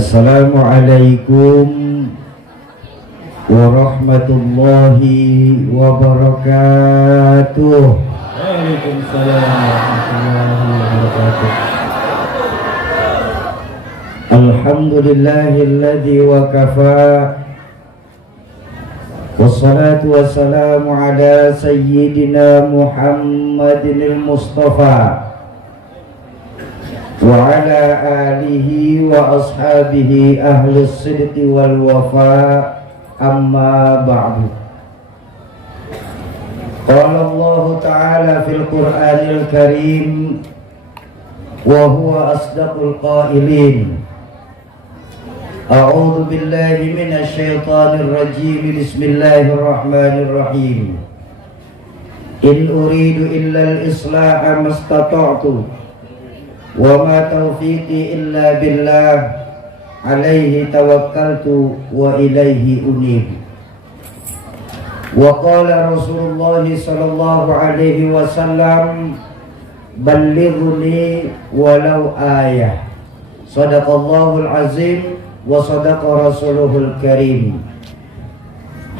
Assalamualaikum warahmatullahi wabarakatuh. Waalaikumsalam warahmatullahi wabarakatuh. Alhamdulillahilladzi wa kafa. Wassalatu wassalamu ala sayyidina Muhammadinil Mustafa wa ala alihi wa ashabihi ahli sidqi wal wafa, amma ba'du. Qala Allah ta'ala fil Qur'anil Karim wa huwa asdaqul qailin. A'udzu billahi minasy syaithanir rajim. Bismillahirrahmanirrahim. In uridu illa al-islaha mastata'tu wa ma taufiqi illa billah, alaihi tawakkaltu wa ilaihi unib. Wa qala Rasulullah sallallahu alaihi wasallam, ballighni walau ayah. Sadaqallahul azim wa sadaqa rasuluhul karim.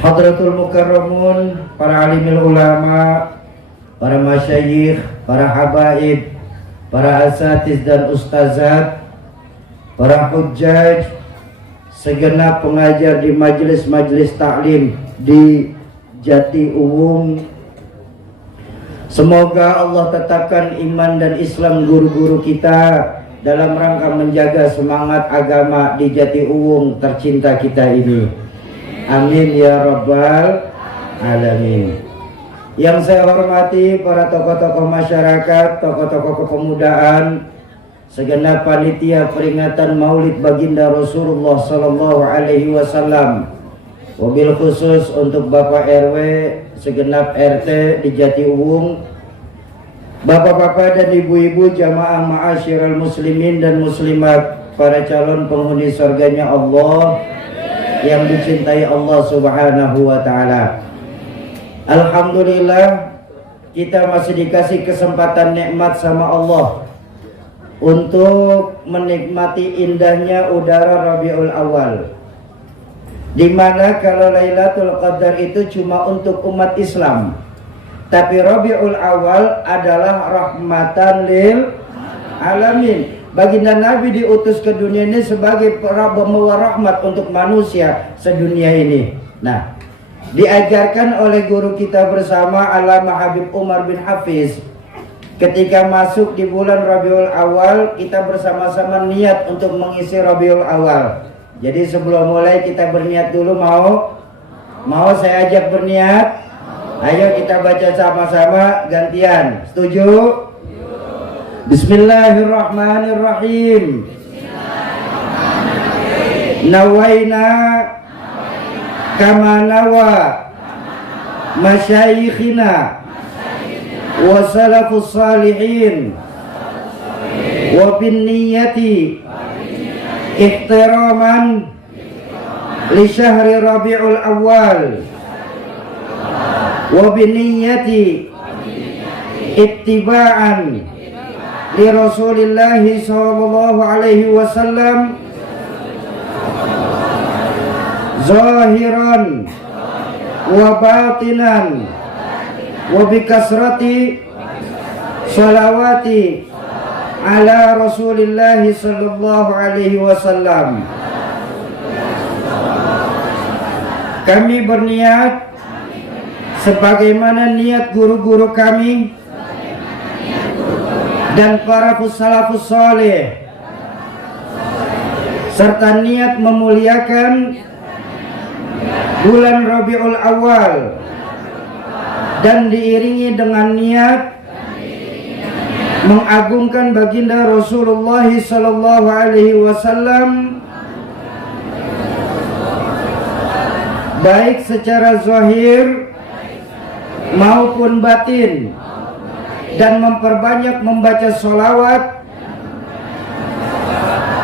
Hadratul mukarramun, para alimul ulama, para masyayikh, para habaib, para asatiz dan ustazat, para hujjaj, segenap pengajar di majelis-majelis taklim di Jati Uwung. Semoga Allah tetapkan iman dan Islam guru-guru kita dalam rangka menjaga semangat agama di Jati Uwung tercinta kita ini. Amin ya rabbal alamin. Yang saya hormati para tokoh-tokoh masyarakat, tokoh-tokoh kepemudaan, segenap panitia peringatan Maulid Baginda Rasulullah sallallahu alaihi wasallam. Wabil khusus untuk Bapak RW, segenap RT di Jati Uwung, Bapak-bapak dan ibu-ibu jamaah ma'asyiral muslimin dan muslimat, para calon penghuni surganya Allah yang dicintai Allah Subhanahu wa taala. Alhamdulillah, kita masih dikasih kesempatan nikmat sama Allah untuk menikmati indahnya udara Rabiul Awal, dimana kalau Lailatul Qadar itu cuma untuk umat Islam, tapi Rabiul Awal adalah rahmatan lil alamin. Baginda Nabi diutus ke dunia ini sebagai pembawa rahmat untuk manusia sedunia ini. Nah, diajarkan oleh guru kita bersama Allamah Habib Umar bin Hafiz, ketika masuk di bulan Rabiul Awal, kita bersama-sama niat untuk mengisi Rabiul Awal. Jadi sebelum mulai kita berniat dulu, mau saya ajak berniat? Ayo kita baca sama-sama gantian. Setuju? Bismillahirrahmanirrahim. Nawaina kama nawa masyayikhina wa salafus salihin wa bin niyati ihtiraman li syahri Rabiul Awal wa bin niyati ittiba'an li Rasulillah sallallahu alaihi wasallam zahiran wa batinan wa bikasrati salawati ala Rasulillah sallallahu alaihi wasallam. Kami berniat sebagaimana niat guru-guru kami dan para salafus saleh, serta niat memuliakan bulan Rabiul Awal dan diiringi dengan niat mengagungkan baginda Rasulullah sallallahu alaihi wasallam baik secara zahir maupun batin, dan memperbanyak membaca sholawat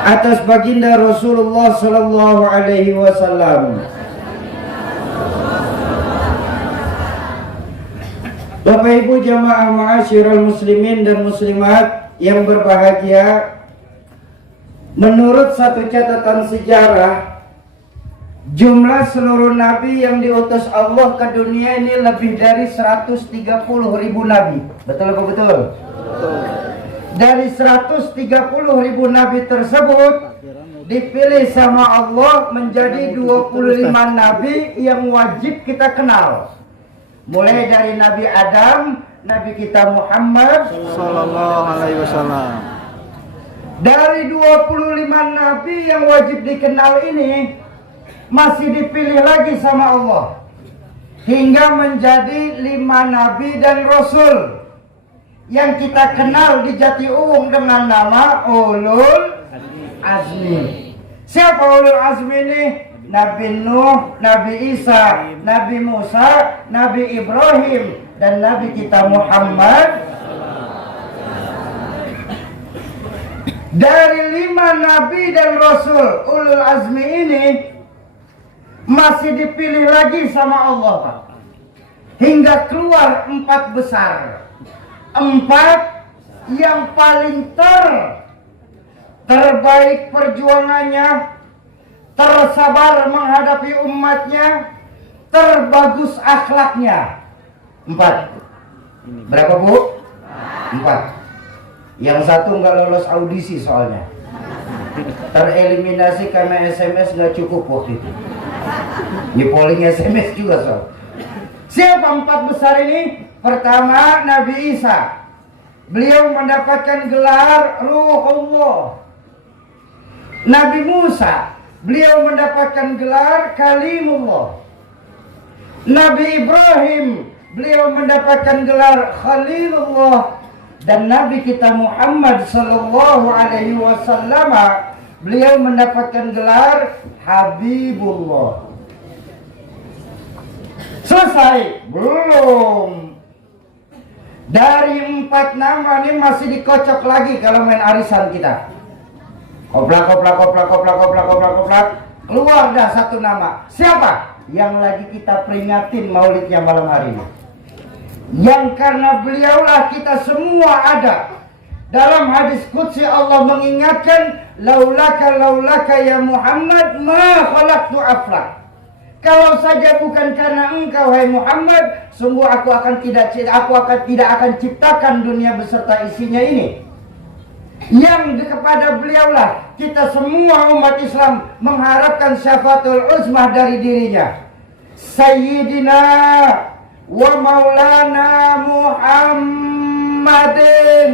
atas baginda Rasulullah sallallahu alaihi wasallam. Bapak Ibu jamaah ma'asyiral muslimin dan muslimat yang berbahagia, menurut satu catatan sejarah, jumlah seluruh nabi yang diutus Allah ke dunia ini lebih dari 130.000 nabi. Betul apa betul? Dari 130.000 nabi tersebut dipilih sama Allah menjadi 25 nabi yang wajib kita kenal. Mulai dari Nabi Adam, Nabi kita Muhammad Sallallahu alaihi wasallam. Dari 25 nabi yang wajib dikenal ini masih dipilih lagi sama Allah hingga menjadi 5 nabi dan rasul yang kita kenal di Jatiuwung dengan nama Ulul Azmi. Siapa Ulul Azmi ini? Nabi Nuh, Nabi Isa, Nabi Musa, Nabi Ibrahim, dan Nabi kita Muhammad. Dari 5 nabi dan rasul Ulul Azmi ini masih dipilih lagi sama Allah, Pak, hingga keluar 4 besar. 4 yang paling terbaik perjuangannya, tersabar menghadapi umatnya, terbagus akhlaknya. 4. Berapa Bu? 4. Yang satu nggak lolos audisi soalnya, tereliminasi karena SMS nggak cukup waktu itu. Ini polling SMS juga soal. Siapa 4 besar ini? Pertama Nabi Isa, beliau mendapatkan gelar Ruhullah. Nabi Musa, beliau mendapatkan gelar Kalimullah. Nabi Ibrahim, beliau mendapatkan gelar Khalilullah. Dan Nabi kita Muhammad sallallahu alaihi wasallam, beliau mendapatkan gelar Habibullah. Selesai? Belum. Dari 4 nama ini masih dikocok lagi kalau main arisan kita. Koplak, keluar dah 1 nama. Siapa? Yang lagi kita peringatin maulidnya malam hari ini. Yang karena beliaulah kita semua ada. Dalam hadis qudsi Allah mengingatkan, laulaka ya Muhammad ma khalaqtu aflak. Kalau saja bukan karena engkau hai Muhammad, sungguh aku tidak akan ciptakan dunia beserta isinya ini. Yang kepada beliaulah kita semua umat Islam mengharapkan syafaatul uzmah dari dirinya. Sayyidina wa maulana Muhammadin.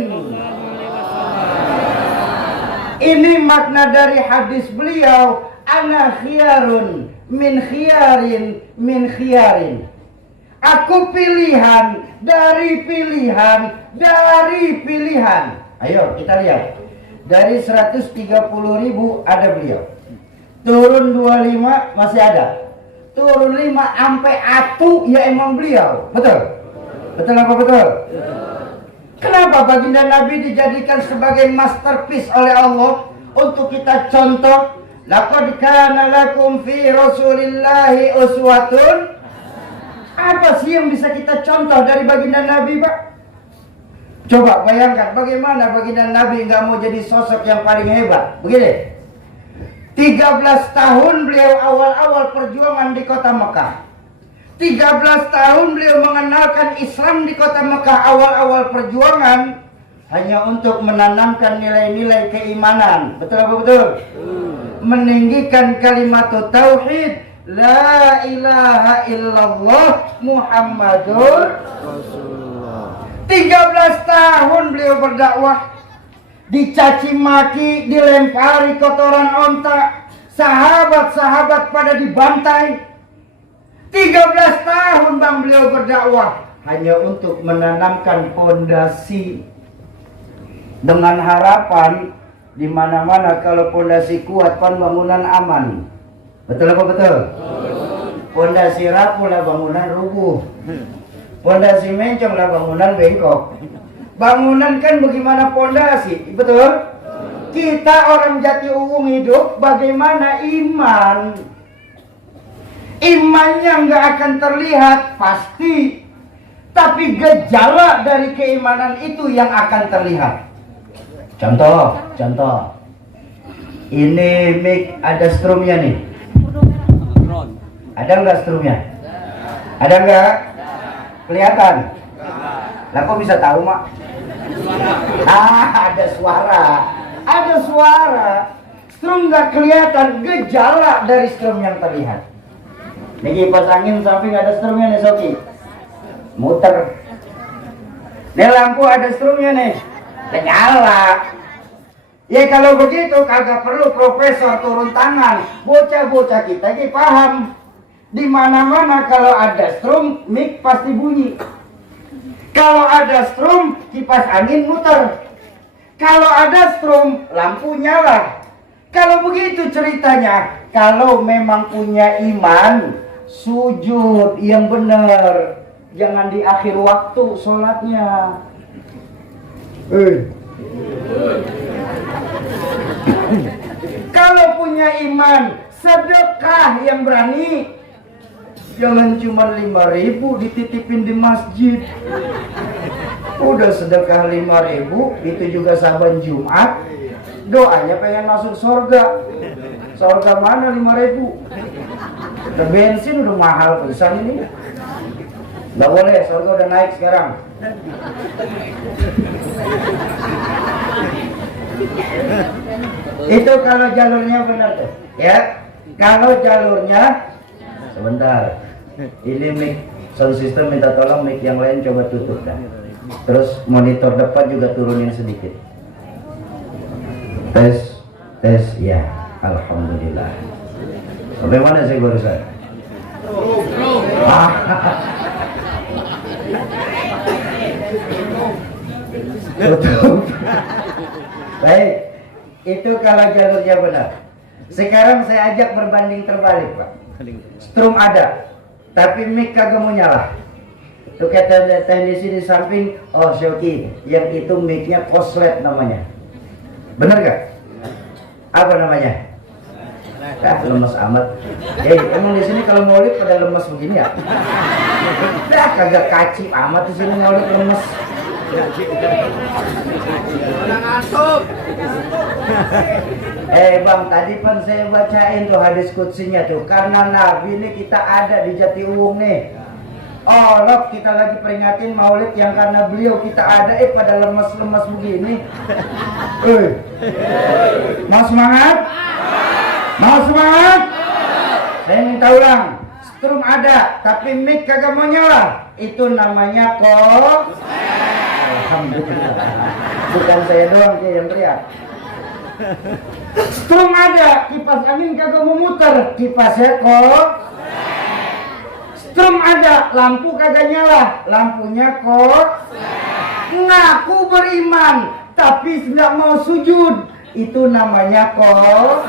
Ini makna dari hadis beliau, ana khiyarun min khiyarin min khiyarin. Aku pilihan dari pilihan dari pilihan. Ayo kita lihat. Dari 130.000 ada beliau. Turun 25 masih ada. Turun 5 sampai atu ya emang beliau. Betul? Betul apa betul? Kenapa baginda Nabi dijadikan sebagai masterpiece oleh Allah untuk kita contoh? Laqad kana lakum fi Rasulillahi uswatun. Apa sih yang bisa kita contoh dari baginda Nabi, Pak? Coba bayangkan bagaimana baginda Nabi nggak mau jadi sosok yang paling hebat. Begini, 13 tahun beliau awal-awal perjuangan di kota Mekah. 13 tahun beliau mengenalkan Islam di kota Mekah awal-awal perjuangan hanya untuk menanamkan nilai-nilai keimanan. Betul apa betul? Meninggikan kalimat tauhid. La ilaha illallah Muhammadur Rasulullah. 13 tahun beliau berdakwah, dicaci maki, dilempari kotoran onta, sahabat-sahabat pada dibantai. 13 tahun bang beliau berdakwah hanya untuk menanamkan pondasi dengan harapan di mana-mana kalau pondasi kuat pan bangunan aman. Betul apa betul? Pondasi rapuh lah bangunan rubuh. Pondasi mencong lah bangunan bengkok. Bangunan kan bagaimana pondasi, betul? Kita orang Jatiuwung hidup bagaimana iman? Imannya nggak akan terlihat pasti, tapi gejala dari keimanan itu yang akan terlihat. Contoh. Ini mic ada strumnya nih. Ada nggak strumnya? Ada nggak? Kelihatan? Lah kok bisa tahu, Mak? Ada suara. Ada suara. Strum nggak kelihatan, gejala dari strum yang terlihat. Nih kipas angin samping ada strumnya nih, Soki. Muter. Nih lampu ada strumnya nih. Nyala. Ya kalau begitu kagak perlu profesor turun tangan. Bocah-bocah kita ini paham. Di mana-mana kalau ada strum, mic pasti bunyi. Kalau ada strum, kipas angin muter. Kalau ada strum, lampu nyala. Kalau begitu ceritanya, kalau memang punya iman, sujud yang benar. Jangan di akhir waktu sholatnya. Kalau punya iman, sedekah yang berani. Jangan cuma 5.000 dititipin di masjid. Udah sedekah 5.000, itu juga saban Jumat. Doanya pengen masuk surga. Surga mana 5.000? Bensin udah mahal pisan ini. Nggak boleh, surga udah naik sekarang. Itu kalau jalurnya benar tuh, ya. Kalau jalurnya sebentar. Ini mic sound system minta tolong mic yang lain coba tutup dah. Terus monitor depan juga turunin sedikit. Tes ya. Alhamdulillah. Sampai mana sih barusan? Tutup. Baik. Itu kalau jalurnya benar. Sekarang saya ajak berbanding terbalik, Pak. Strum ada, tapi mic kagak mau nyala. Tuh kata teknisi di samping, oh Shoki, yang itu mic-nya koslet namanya. Bener gak? Apa namanya? Lemes amat. Emang di sini kalau maulid pada lemes begini ya? Kagak kaci amat di sini maulid lemes. Bang, tadi kan saya bacain tuh hadis kutsinya tuh. Karena Nabi ini kita ada di Jatiuwung nih. Oh, loh, kita lagi peringatin maulid yang karena beliau kita ada, pada lemes-lemes begini. Mau semangat? Mau semangat? Saya minta ulang. Strum ada, tapi mic kagak mau nyala. Itu namanya kok. Alhamdulillah. Bukan saya doang yang teriak. Strum ada, kipas angin kagak mau muter. Kipasnya kok. Strom ada, lampu kagak nyala, lampunya kok. Ngaku beriman, tapi nggak mau sujud, itu namanya kok.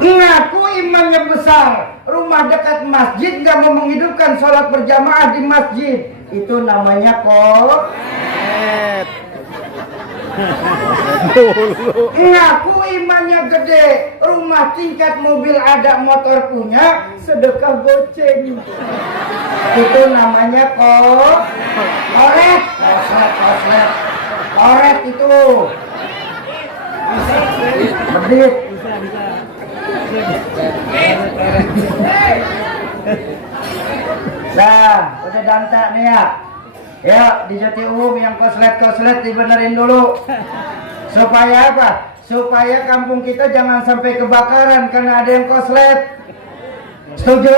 Ngaku imannya besar, rumah dekat masjid nggak mau menghidupkan sholat berjamaah di masjid, itu namanya kok. Ngaku imannya gede, rumah tingkat, mobil ada, motor punya, sedekah goceng, itu namanya kok. Koret, koret itu medit. Nah, udah dantak nih ya. Ya, di Jatiuhung yang koslet dibenerin dulu. Supaya apa? Supaya kampung kita jangan sampai kebakaran karena ada yang koslet. Setuju?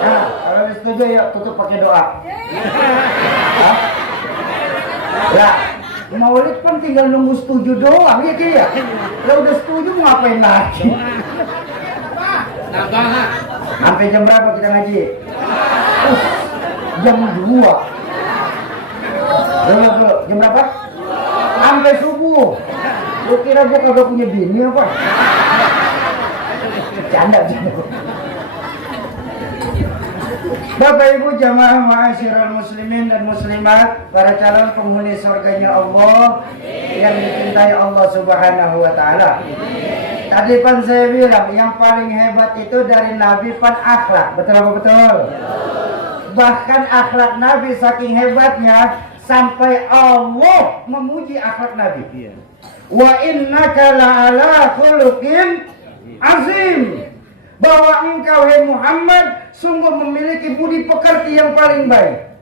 Nah, kalau setuju ya tutup pakai doa. Hah? Ya, Maulid kan tinggal nunggu setuju doang ya Ki ya. Kalau udah setuju mau ngapain lagi? Sampai jam berapa kita ngaji? Jam 2. Jam berapa? Sampai subuh. Lu kira gua kagak punya bini apa? Canda. Bapak Ibu jamaah ma'asyiral muslimin dan muslimat, para calon penghuni surganya Allah yang dicintai Allah Subhanahu wa taala. Tadi pan saya bilang yang paling hebat itu dari Nabi pan akhlak, betul apa betul? Bahkan akhlak Nabi saking hebatnya sampai Allah memuji akhlak Nabi. Wa innaka la'ala khuluqin azim. Bahwa engkau hai Muhammad sungguh memiliki budi pekerti yang paling baik.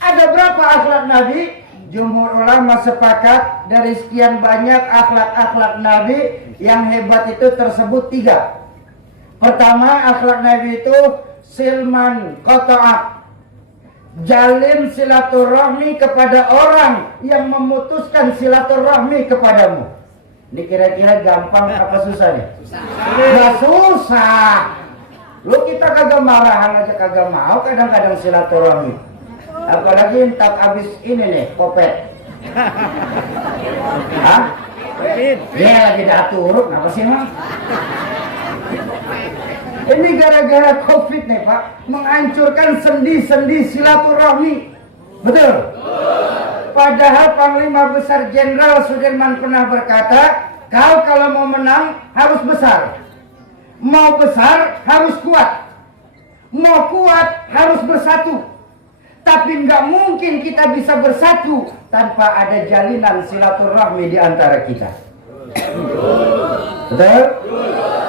Ada berapa akhlak Nabi? Jumhur ulama sepakat dari sekian banyak akhlak-akhlak Nabi yang hebat itu tersebut 3. Pertama, akhlak Nabi itu silman qata'ah, jalin silaturahmi kepada orang yang memutuskan silaturahmi kepadamu. Ini kira-kira gampang apa susah nih? Nggak susah. Lu kita kagak marahan aja kagak mau kadang-kadang silaturahmi. Apalagi entar abis ini nih kopet. Hah? Dia lagi daturuk, kenapa sih Mang? Ini gara-gara COVID nih Pak, menghancurkan sendi-sendi silaturahmi. Betul? Padahal Panglima Besar Jenderal Sudirman pernah berkata, kau kalau mau menang harus besar. Mau besar harus kuat. Mau kuat harus bersatu. Tapi nggak mungkin kita bisa bersatu tanpa ada jalinan silaturahmi di antara kita. Betul?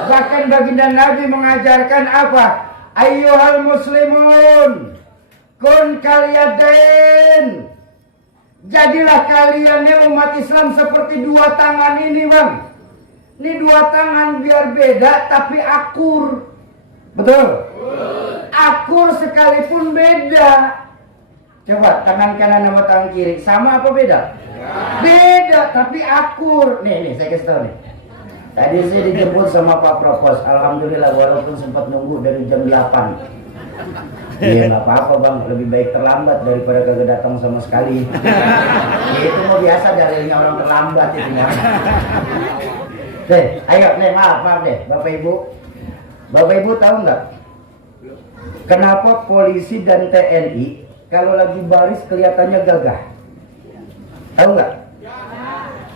Bahkan baginda Nabi mengajarkan apa? Ayyuhal muslimun kun kaliyadain. Jadilah kalian ya umat Islam seperti 2 tangan ini Bang. Ini 2 tangan biar beda tapi akur. Betul? Akur sekalipun beda. Coba tangan kanan sama tangan kiri sama apa beda? Beda tapi akur. Nih saya kasih tahu nih. Tadi saya dijemput sama Pak Propos. Alhamdulillah walaupun sempat nunggu dari jam 8. Iya nggak apa-apa Bang, lebih baik terlambat daripada kagak datang sama sekali. Ya, itu mau biasa dalilnya orang terlambat itu Bang. Deh, ayo nih maaf deh Bapak Ibu tahu nggak? Kenapa polisi dan TNI kalau lagi baris kelihatannya gagah? Tahu nggak?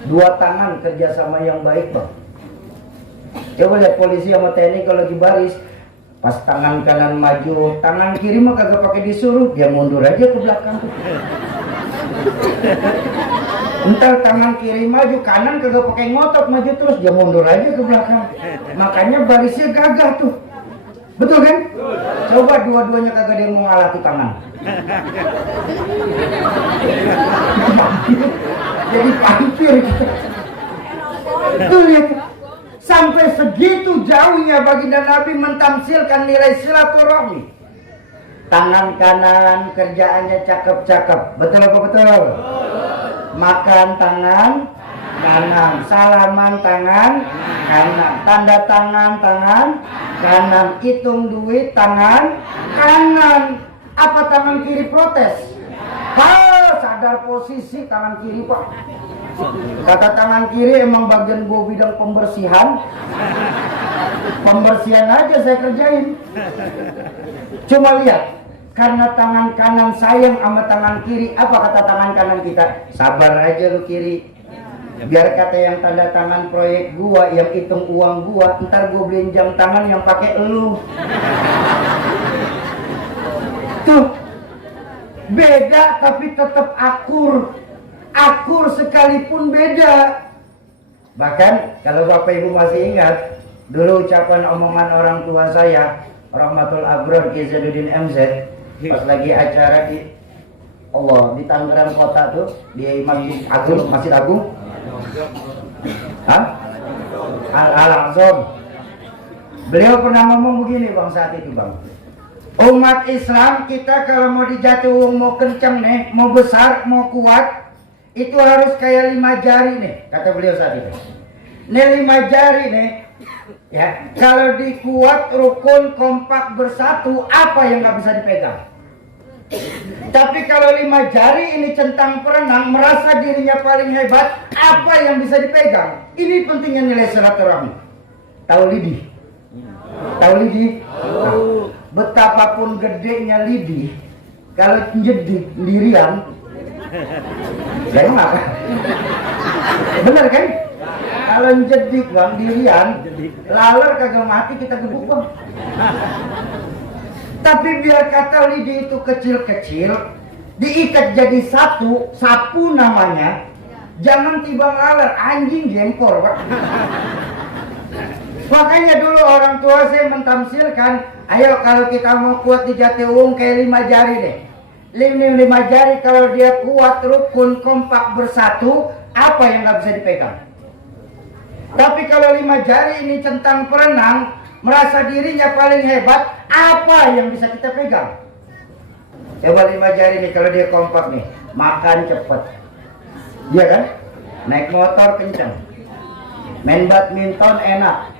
2 tangan kerjasama yang baik Bang. Coba lihat polisi sama TNI kalau lagi baris. Pas tangan kanan maju, tangan kiri mah kagak pakai disuruh, dia mundur aja ke belakang tuh. Entar tangan kiri maju, kanan kagak pakai ngotot maju terus, dia mundur aja ke belakang. Makanya barisnya gagah tuh. Betul kan? Coba dua-duanya kagak ada yang mau ngalah tuh tangan. Jadi pampir gitu. Tuh lihat. Sampai segitu jauhnya baginda Nabi mentamsilkan nilai silaturahmi. Tangan kanan kerjaannya cakep-cakep. Betul apa betul? Makan tangan kanan, salaman tangan kanan. Tanda tangan tangan kanan. Hitung duit tangan kanan. Apa tangan kiri protes? Sadar posisi tangan kiri Pak. Kata tangan kiri emang bagian gua bidang pembersihan. Pembersihan aja saya kerjain. Cuma lihat, karena tangan kanan sayang sama tangan kiri, apa kata tangan kanan kita? Sabar aja lu kiri. Biar kata yang tanda tangan proyek gua, yang hitung uang gua, ntar gua beliin jam tangan yang pakai elu. Tuh, beda tapi tetap akur. Akur sekalipun beda. Bahkan kalau Bapak Ibu masih ingat, dulu ucapan omongan orang tua saya, Rahmatul Abrar Ki Zainuddin MZ, pas lagi acara di Allah di Tangerang Kota tuh, di Masjid Agung. Hah? Al-Azhar. Beliau pernah ngomong begini Bang saat itu Bang. Umat Islam kita kalau mau di Jatiwung mau kenceng nih, mau besar, mau kuat, itu harus kayak 5 jari nih, kata beliau saat itu. Nih 5 jari nih, ya kalau dikuat, rukun, kompak, bersatu, apa yang nggak bisa dipegang? Tapi kalau 5 jari ini centang perenang, merasa dirinya paling hebat, apa yang bisa dipegang? Ini pentingnya nilai silaturahmi. Tahu lidi? Tahu lidi? Nah, betapapun gedenya lidi, kalau jedik lirian, gak enak kan? Bener kan? Kalau jedik bang dirian, laler kagak mati kita gebuk bang. Tapi biar kata lidi itu kecil-kecil, diikat jadi satu, sapu namanya. Jangan tiba laler, anjing jempol pak. Makanya dulu orang tua saya mentamsilkan, ayo kalau kita mau kuat di Jatiwung kayak 5 jari deh. 5 jari kalau dia kuat, rukun, kompak, bersatu, apa yang nggak bisa dipegang? Tapi kalau 5 jari ini centang perenang, merasa dirinya paling hebat, apa yang bisa kita pegang? Coba 5 jari nih kalau dia kompak nih, makan cepet, dia kan? Naik motor kencang, main badminton enak.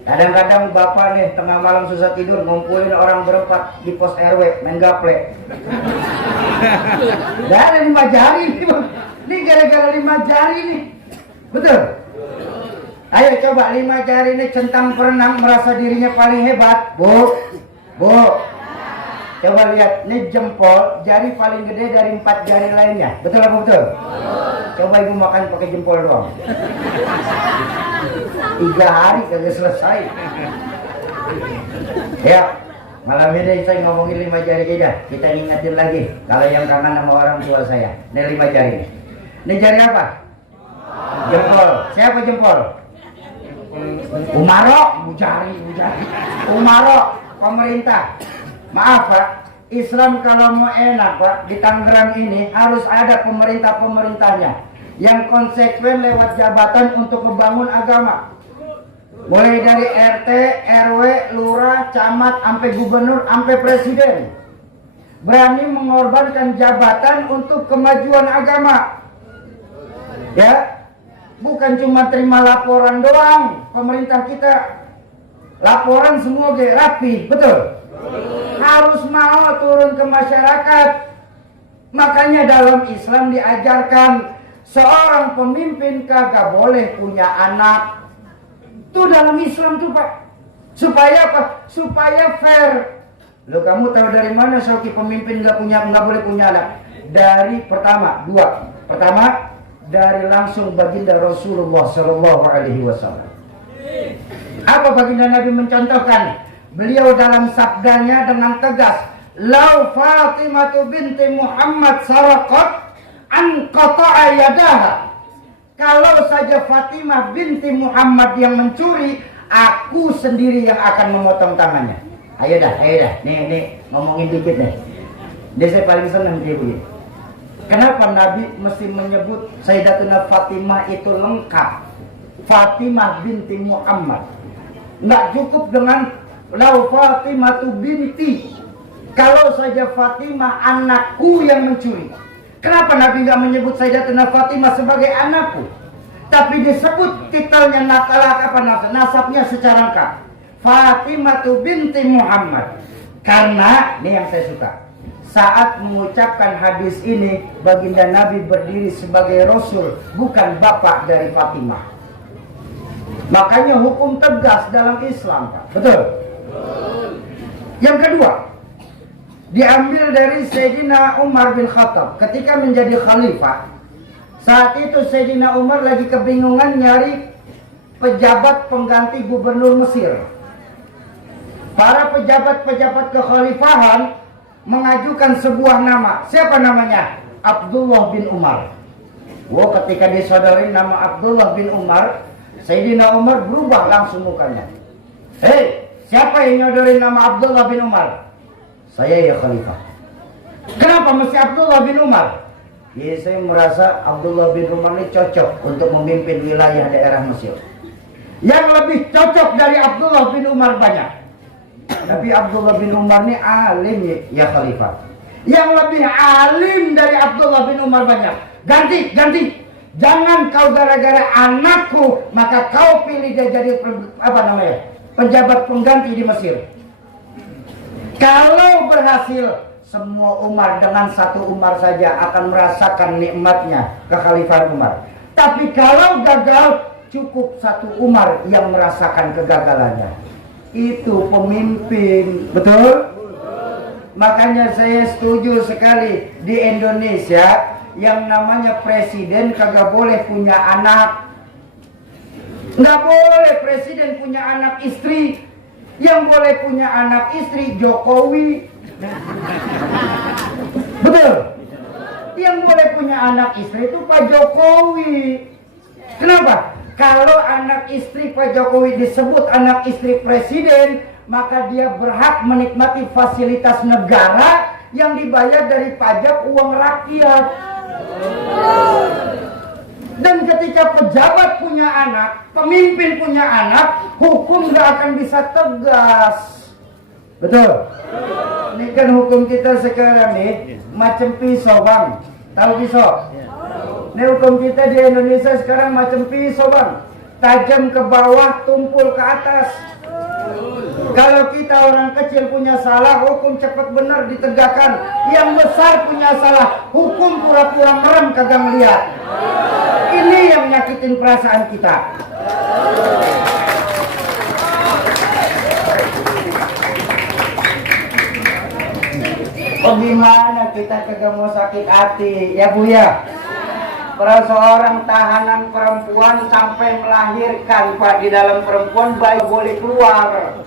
Kadang-kadang bapak nih tengah malam susah tidur ngumpulin orang berempat di pos RW main gaple. Gak ada 5 jari nih bang. Ini gara-gara 5 jari nih. Betul? Ayo coba 5 jari nih centang perenang merasa dirinya paling hebat. Bu. Coba lihat, nih jempol jari paling gede dari 4 jari lainnya. Betul apa betul? Coba ibu makan pakai jempol doang. 3 hari kagak selesai. Ya, malam ini saya ngomongin 5 jari aja. Kita ingetin lagi kalau yang kangen sama orang tua saya. Ini 5 jari. Ini jari apa? Jempol. Siapa jempol? Umaro, jari. Umaro, pemerintah. Maaf Pak, Islam kalau mau enak Pak, di Tangerang ini harus ada pemerintah-pemerintahnya yang konsekuen lewat jabatan untuk membangun agama. Mulai dari RT, RW, lurah, camat, sampai gubernur, sampai presiden. Berani mengorbankan jabatan untuk kemajuan agama. Ya, bukan cuma terima laporan doang pemerintah kita. Laporan semua rapi, betul? Harus mau turun ke masyarakat. Makanya dalam Islam diajarkan seorang pemimpin kagak boleh punya anak. Itu dalam Islam tuh Pak. Supaya apa? Supaya fair. Loh kamu tahu dari mana Soki pemimpin nggak boleh punya anak? Dari dua. Pertama dari langsung baginda Rasulullah Shallallahu Alaihi Wasallam. Apa baginda Nabi mencontohkan? Beliau dalam sabdanya dengan tegas, "Lau Fatimah binti Muhammad saraqat an qata'a yadaha." Kalau saja Fatimah binti Muhammad yang mencuri, aku sendiri yang akan memotong tangannya. Ayo dah. Nih ngomongin dikit nih. Dia saya paling senang dia begini. Kenapa Nabi mesti menyebut Sayyidatuna Fatimah itu lengkap? Fatimah binti Muhammad. Nggak cukup dengan Lau Fatimah binti. Kalau saja Fatimah anakku yang mencuri. Kenapa Nabi nggak menyebut Sayyidatuna Fatimah sebagai anakku? tapi disebut titelnya nasabnya secara lengkap, Fatimah binti Muhammad. Karena ini yang saya suka, saat mengucapkan hadis ini, baginda Nabi berdiri sebagai Rasul, bukan bapak dari Fatimah. Makanya hukum tegas dalam Islam, Pak. Betul? Yang kedua, diambil dari Sayyidina Umar bin Khattab ketika menjadi khalifah. Saat itu Sayyidina Umar lagi kebingungan nyari pejabat pengganti gubernur Mesir. Para pejabat-pejabat kekhalifahan mengajukan sebuah nama. Siapa namanya? Abdullah bin Umar. Wow, ketika disodorin nama Abdullah bin Umar, Sayyidina Umar berubah langsung mukanya. Hei, siapa yang nyodorin nama Abdullah bin Umar? Saya ya khalifah. Kenapa mesti Abdullah bin Umar? Ya, saya merasa Abdullah bin Umar ini cocok untuk memimpin wilayah daerah Mesir. Yang lebih cocok dari Abdullah bin Umar banyak. Tapi Abdullah bin Umar ini alim ya khalifah. Yang lebih alim dari Abdullah bin Umar banyak. Ganti. Jangan kau gara-gara anakku maka kau pilih dia jadi pejabat pengganti di Mesir. Kalau berhasil, semua Umar dengan satu Umar saja akan merasakan nikmatnya kekhalifahan Umar. Tapi kalau gagal, cukup satu Umar yang merasakan kegagalannya. Itu pemimpin, betul? Makanya saya setuju sekali di Indonesia yang namanya presiden kagak boleh punya anak. Nggak boleh presiden punya anak istri. Yang boleh punya anak istri Jokowi. Betul? Yang boleh punya anak istri itu Pak Jokowi. Kenapa? Kalau anak istri Pak Jokowi disebut anak istri presiden, maka dia berhak menikmati fasilitas negara yang dibayar dari pajak uang rakyat. Dan ketika pejabat punya anak, pemimpin punya anak, hukum gak akan bisa tegas. Betul? Ini kan hukum kita sekarang nih macam pisau, Bang. Tahu pisau? Ini hukum kita di Indonesia sekarang macam pisau, Bang. Tajam ke bawah, tumpul ke atas. Kalau kita orang kecil punya salah, hukum cepat benar ditegakkan. Yang besar punya salah, hukum pura-pura merem kagak ngeliat. Ini yang nyakitin perasaan kita. Oh gimana kita kagak mau sakit hati, ya Bu ya? Seorang tahanan perempuan sampai melahirkan, Pak, di dalam perempuan bayi boleh keluar.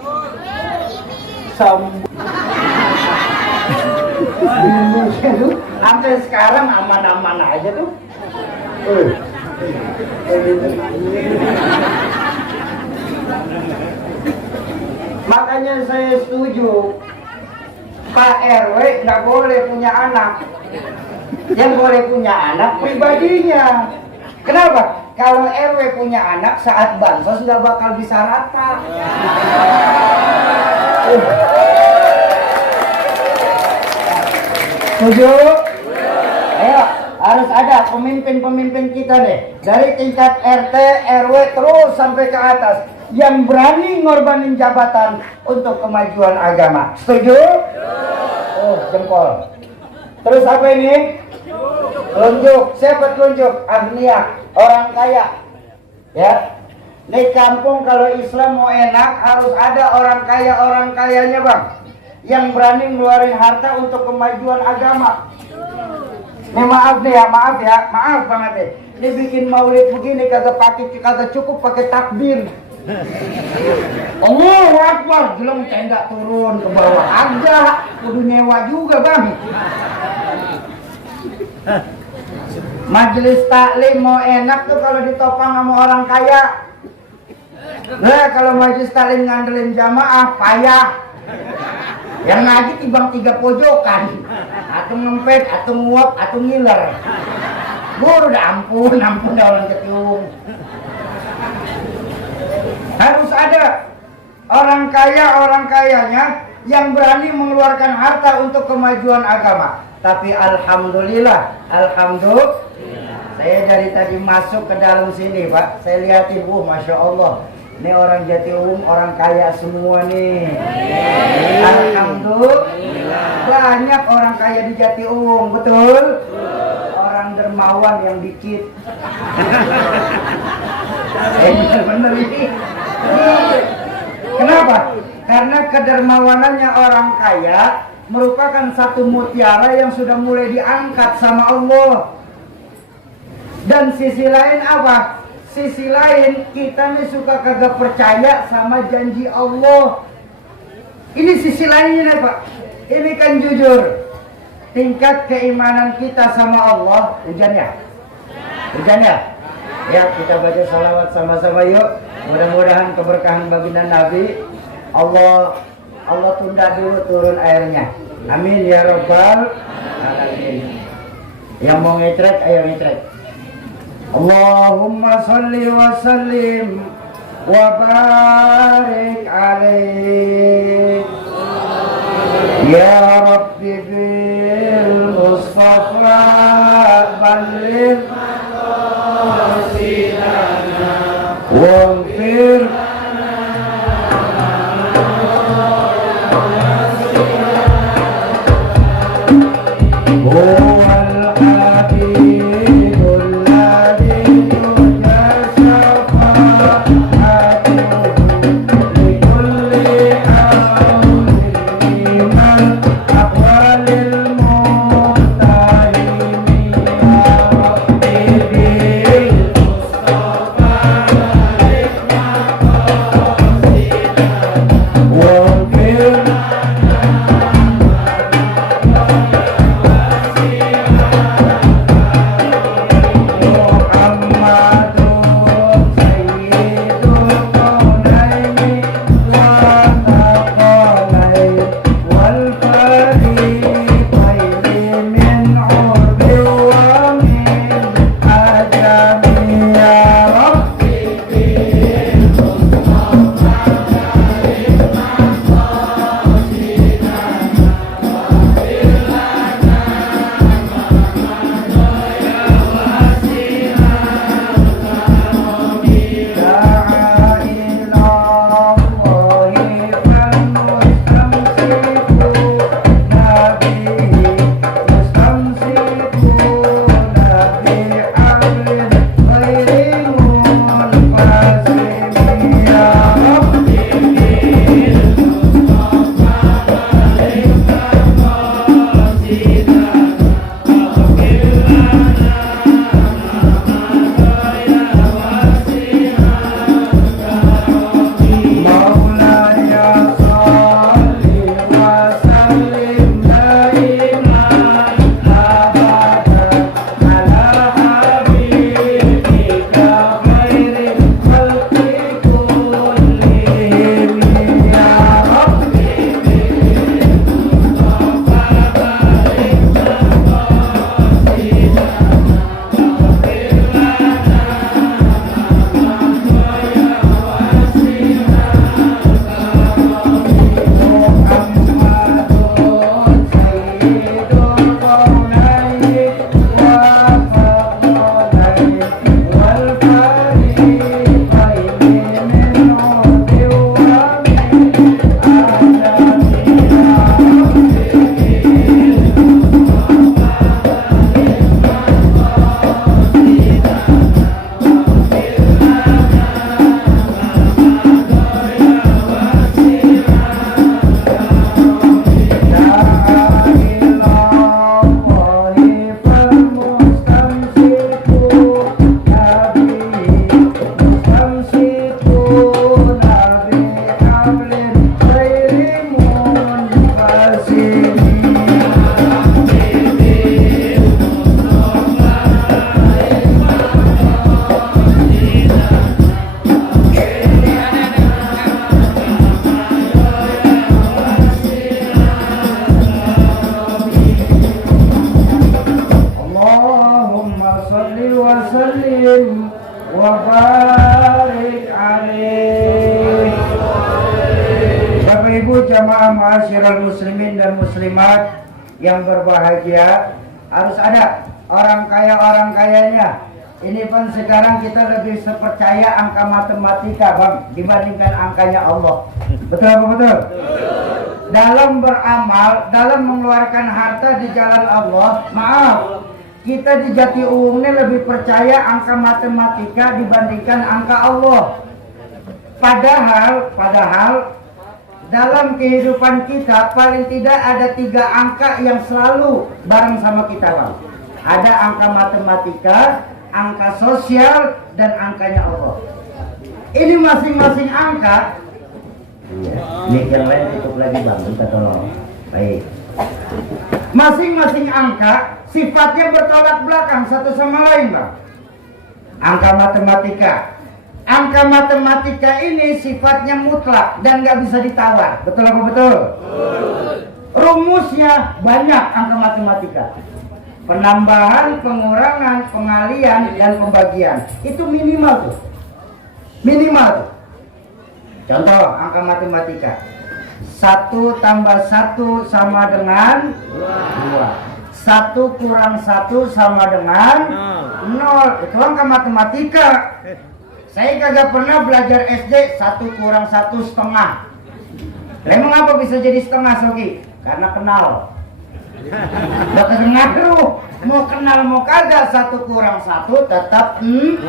Sampai sekarang aman-aman aja tuh. Makanya saya setuju Pak RW nggak boleh punya anak. Yang boleh punya anak pribadinya. Kenapa? Kalau RW punya anak saat bansos nggak bakal bisa rata. Setuju? Ayo, harus ada pemimpin-pemimpin kita deh. Dari tingkat RT, RW terus sampai ke atas. Yang berani ngorbanin jabatan untuk kemajuan agama. Setuju? Oh, jempol. Terus apa ini? Telunjuk. Siapa telunjuk? Agniya, orang kaya. Ya. Di kampung kalau Islam mau enak harus ada orang kayanya, Bang. Yang berani ngeluarin harta untuk kemajuan agama. Ini maaf Bang Ade. Ini bikin maulid begini kagak cukup pakai takbir. Allahu Akbar, belum tenda turun ke bawah. Agak kudu nyewa juga, Bang. Majelis taklim mau enak tuh kalau ditopang sama orang kaya. Nah, kalau majelis taklim ngandelin jamaah payah. Yang ngaji tibang 3 pojokan. Atau ngempet, atau nguap, atau ngiler. Guru udah ampun dah orang ketiung. Harus ada orang kayanya yang berani mengeluarkan harta untuk kemajuan agama. Tapi alhamdulillah Saya dari tadi masuk ke dalam sini, Pak. Saya lihatin, Masya Allah. Ini orang Jatiuwung, orang kaya semua nih. Alhamdulillah. Banyak orang kaya di Jatiuwung, betul? Orang dermawan yang dikit. Bener ini. Kenapa? Karena kedermawanannya orang kaya merupakan satu mutiara yang sudah mulai diangkat sama Allah. Dan sisi lain apa? Sisi lain kita nih suka kagak percaya sama janji Allah. Ini sisi lainnya nih Pak. Ini kan jujur. Tingkat keimanan kita sama Allah. Hujan ya? Hujan ya? Ya, kita baca salawat sama-sama yuk. Mudah-mudahan keberkahan baginda Nabi Allah tunda dulu turun airnya. Amin ya rabbal alamin. Yang mau ngetrek ayo ngetrek. Allahumma salli wa sallim wa barik alaih ya Rabbi bil Mustafa balligh maqasidana waghfir Jamaah ma'asyiral muslimin dan muslimat yang berbahagia, harus ada orang kayanya. Ini pun sekarang kita lebih percaya angka matematika bang dibandingkan angkanya Allah. Betul apa betul? Dalam beramal, dalam mengeluarkan harta di jalan Allah, maaf, kita di Jatiuwung ini lebih percaya angka matematika dibandingkan angka Allah. Padahal dalam kehidupan kita paling tidak ada 3 angka yang selalu bareng sama kita bang. Ada angka matematika, angka sosial, dan angkanya Allah. Ini masing-masing angka. Ini yang lain cukup lagi bang, minta tolong. Baik. Masing-masing angka sifatnya bertolak belakang satu sama lain bang. Angka matematika ini sifatnya mutlak dan nggak bisa ditawar. Betul apa betul? Rumusnya banyak angka matematika. Penambahan, pengurangan, pengalian, dan pembagian. Itu minimal tuh. Contoh angka matematika. 1 tambah 1 sama dengan 2. 1 kurang 1 sama dengan 0. Itu angka matematika. Saya kagak pernah belajar SD 1 kurang 1 setengah. Emang apa bisa jadi setengah Soki? Karena kenal. Udah kedengaruh. Mau kenal mau kagak 1 kurang 1 tetap 0.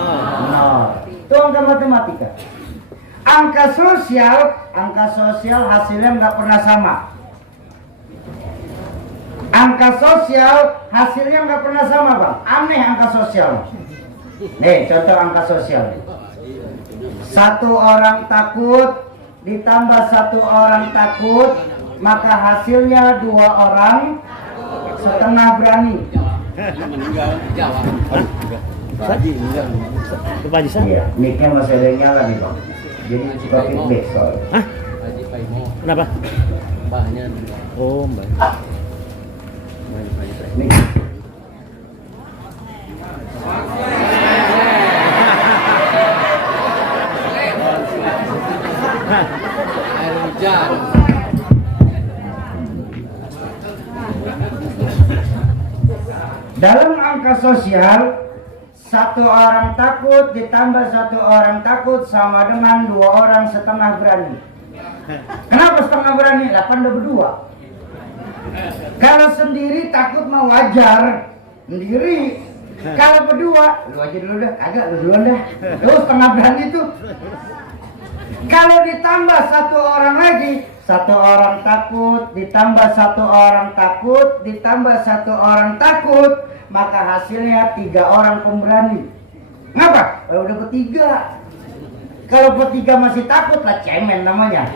Itu angka matematika. Angka sosial hasilnya nggak pernah sama. Angka sosial hasilnya nggak pernah sama bang. Aneh angka sosial. Nih contoh angka sosial. 1 orang takut ditambah 1 orang takut, maka hasilnya 2 orang setengah berani. Iya, mic-nya masih ada yang nyala nih bang. Jadi suka feedback soalnya. Hah? Kenapa? Mbaknya. Oh, mbak. Nih. Air hujan. Dalam angka sosial, 1 orang takut ditambah 1 orang takut sama dengan 2 orang setengah berani. Kenapa setengah berani? 8 udah berdua. Kalau sendiri takut mah wajar, sendiri. Kalau berdua, lu aja dulu dah, agak lu duluan dah. Terus setengah berani tuh. Kalau ditambah 1 orang lagi, 1 orang takut ditambah 1 orang takut ditambah 1 orang takut, maka hasilnya 3 orang pemberani. Ngapa? Udah bertiga. Kalau bertiga masih takut lah cemen namanya.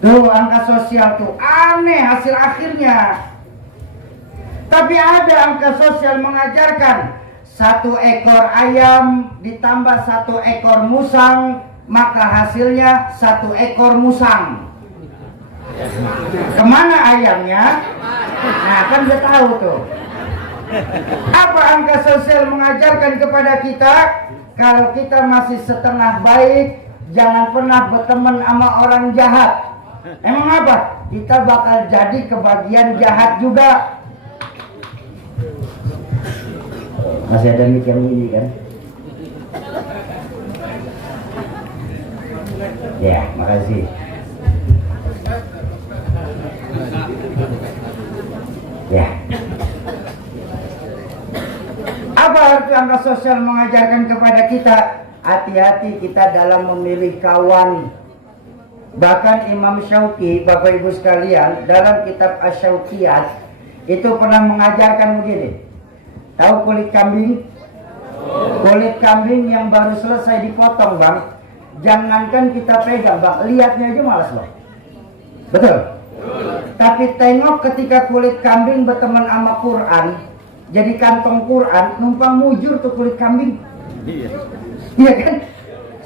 Tuh angka sosial tuh aneh hasil akhirnya. Tapi ada angka sosial mengajarkan 1 ekor ayam ditambah 1 ekor musang, maka hasilnya 1 ekor musang. Kemana ayamnya? Nah kan udah tahu tuh. Apa angka sosial mengajarkan kepada kita? Kalau kita masih setengah baik, jangan pernah berteman sama orang jahat. Emang apa? Kita bakal jadi kebagian jahat juga. Masih ada mic yang ini kan? Ya, makasih. Ya. Apa arti angka sosial mengajarkan kepada kita? Hati-hati kita dalam memilih kawan. Bahkan Imam Syauqi, Bapak Ibu sekalian, dalam kitab Asy-Syauqiyat itu pernah mengajarkan begini. Tahu kulit kambing? Kulit kambing yang baru selesai dipotong bang, jangankan kita pegang bang, lihatnya aja malas bang. Betul? Tapi tengok ketika kulit kambing berteman sama Quran, jadi kantong Quran, numpang mujur tuh kulit kambing. Iya kan?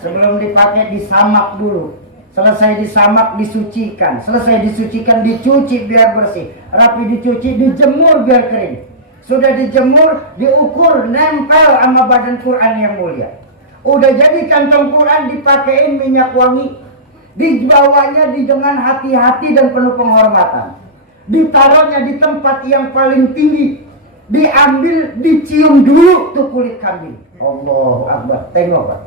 Sebelum dipakai disamak dulu. Selesai disamak disucikan. Selesai disucikan dicuci biar bersih. Rapi dicuci, dijemur biar kering. Sudah dijemur, diukur, nempel sama badan Quran yang mulia. Udah jadi kantong Quran dipakein minyak wangi. Dibawanya dengan hati-hati dan penuh penghormatan. Ditaruhnya di tempat yang paling tinggi. diambil, dicium dulu tuh kulit kambing. Allahu Akbar. Tengok Pak,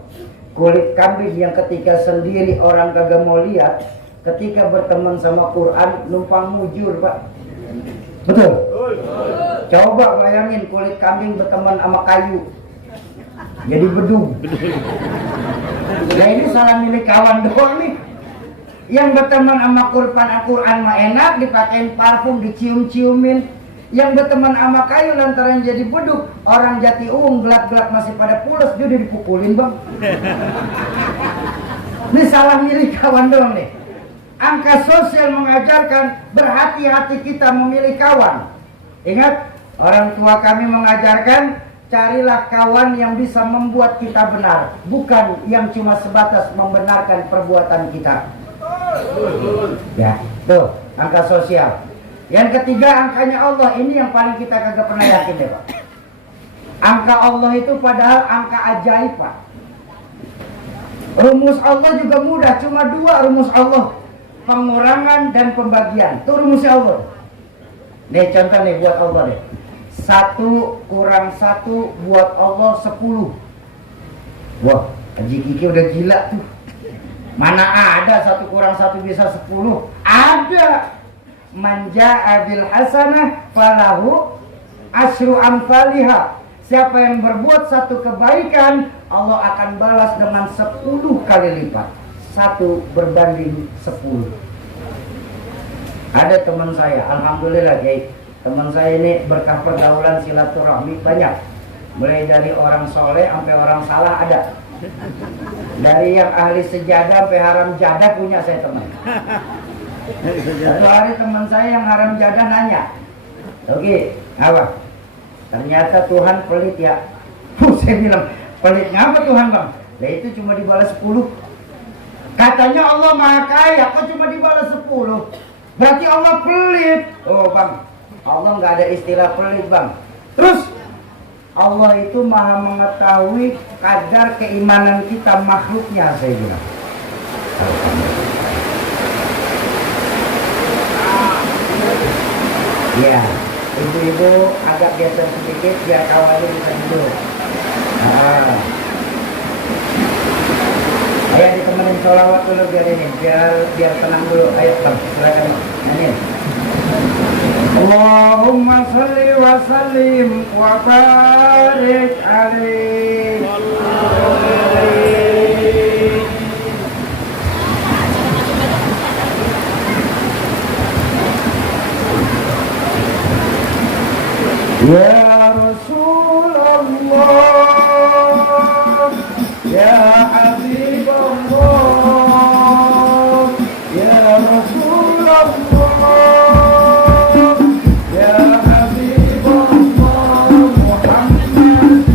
kulit kambing yang ketika sendiri orang kagak mau lihat, ketika berteman sama Quran numpang mujur Pak. Betul? Coba bayangin kulit kambing berteman sama kayu, jadi bedung. Nah ini salah milih kawan doang nih. Yang berteman sama Al-Quran mah enak, dipakein parfum, dicium-ciumin. Yang berteman sama kayu lantaran jadi beduk, orang Jatiuwung gelap-gelap masih pada pules, dia udah dipukulin bang. Ini salah milih kawan doang nih. Angka sosial mengajarkan berhati-hati kita memilih kawan. Ingat, orang tua kami mengajarkan carilah kawan yang bisa membuat kita benar, bukan yang cuma sebatas membenarkan perbuatan kita. Ya, tuh angka sosial. Yang ketiga angkanya Allah, ini yang paling kita kagak pernah yakin deh Pak. Angka Allah itu padahal angka ajaib Pak. Rumus Allah juga mudah, cuma 2 rumus Allah, pengurangan dan pembagian. Itu rumusnya Allah. Nih contoh nih buat Allah deh. 1 kurang 1 buat Allah 10. Wah, Haji Kiki udah gila tuh. Mana ada 1 kurang 1 bisa 10? Ada. Man jaa bil hasanah falahu asyru amsalihha. Siapa yang berbuat 1 kebaikan, Allah akan balas dengan 10 kali lipat. 1 berbanding 10. Ada teman saya, alhamdulillah Kiai. Teman saya ini berkah pergaulan silaturahmi banyak. Mulai dari orang soleh sampai orang salah ada. Dari yang ahli sejadah sampai haram jadah punya saya teman. Satu hari teman saya yang haram jadah nanya, "Oke, apa? Ternyata Tuhan pelit ya." Saya bilang, "Pelit ngapa Tuhan bang?" Lah itu cuma dibalas 10. Katanya Allah maha kaya, kok cuma dibalas 10? Berarti Allah pelit. Oh bang, Allah nggak ada istilah pelit bang. Terus Allah itu maha mengetahui kadar keimanan kita makhluknya, saya bilang. Ya, ibu-ibu agak biasa sedikit biar kawannya bisa duduk. Ayo ditemenin sholawat dulu biar ini, biar tenang dulu. Ayo bang, silakan nyanyi. Allahumma salli wa sallim wa barik alaihi. Ya Rasulullah, ya Habibullah, ya Rasulullah, ya Habibullah Muhammad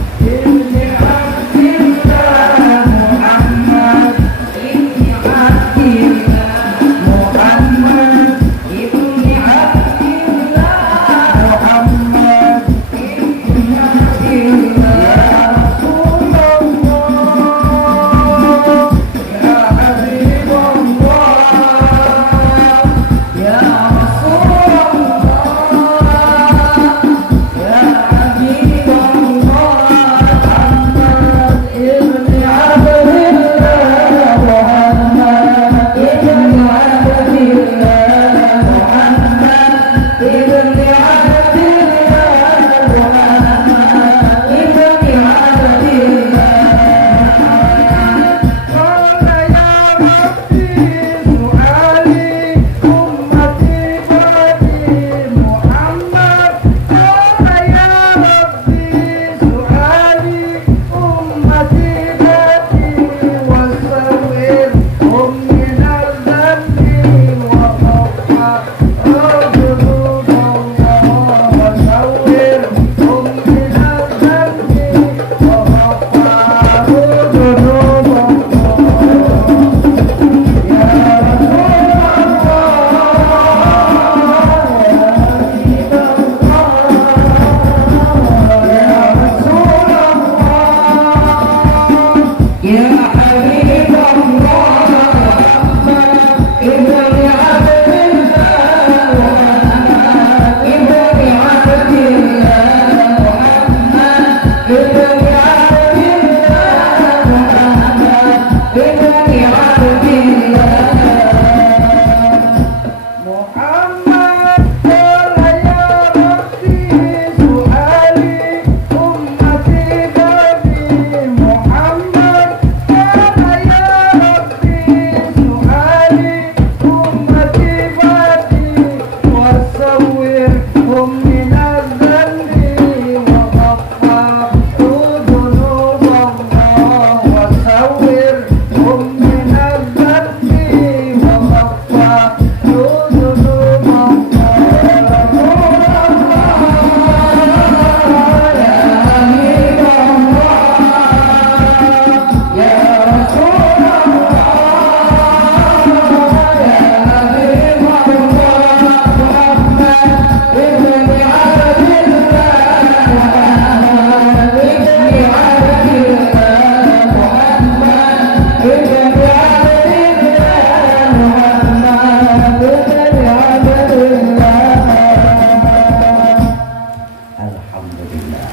Alhamdulillah.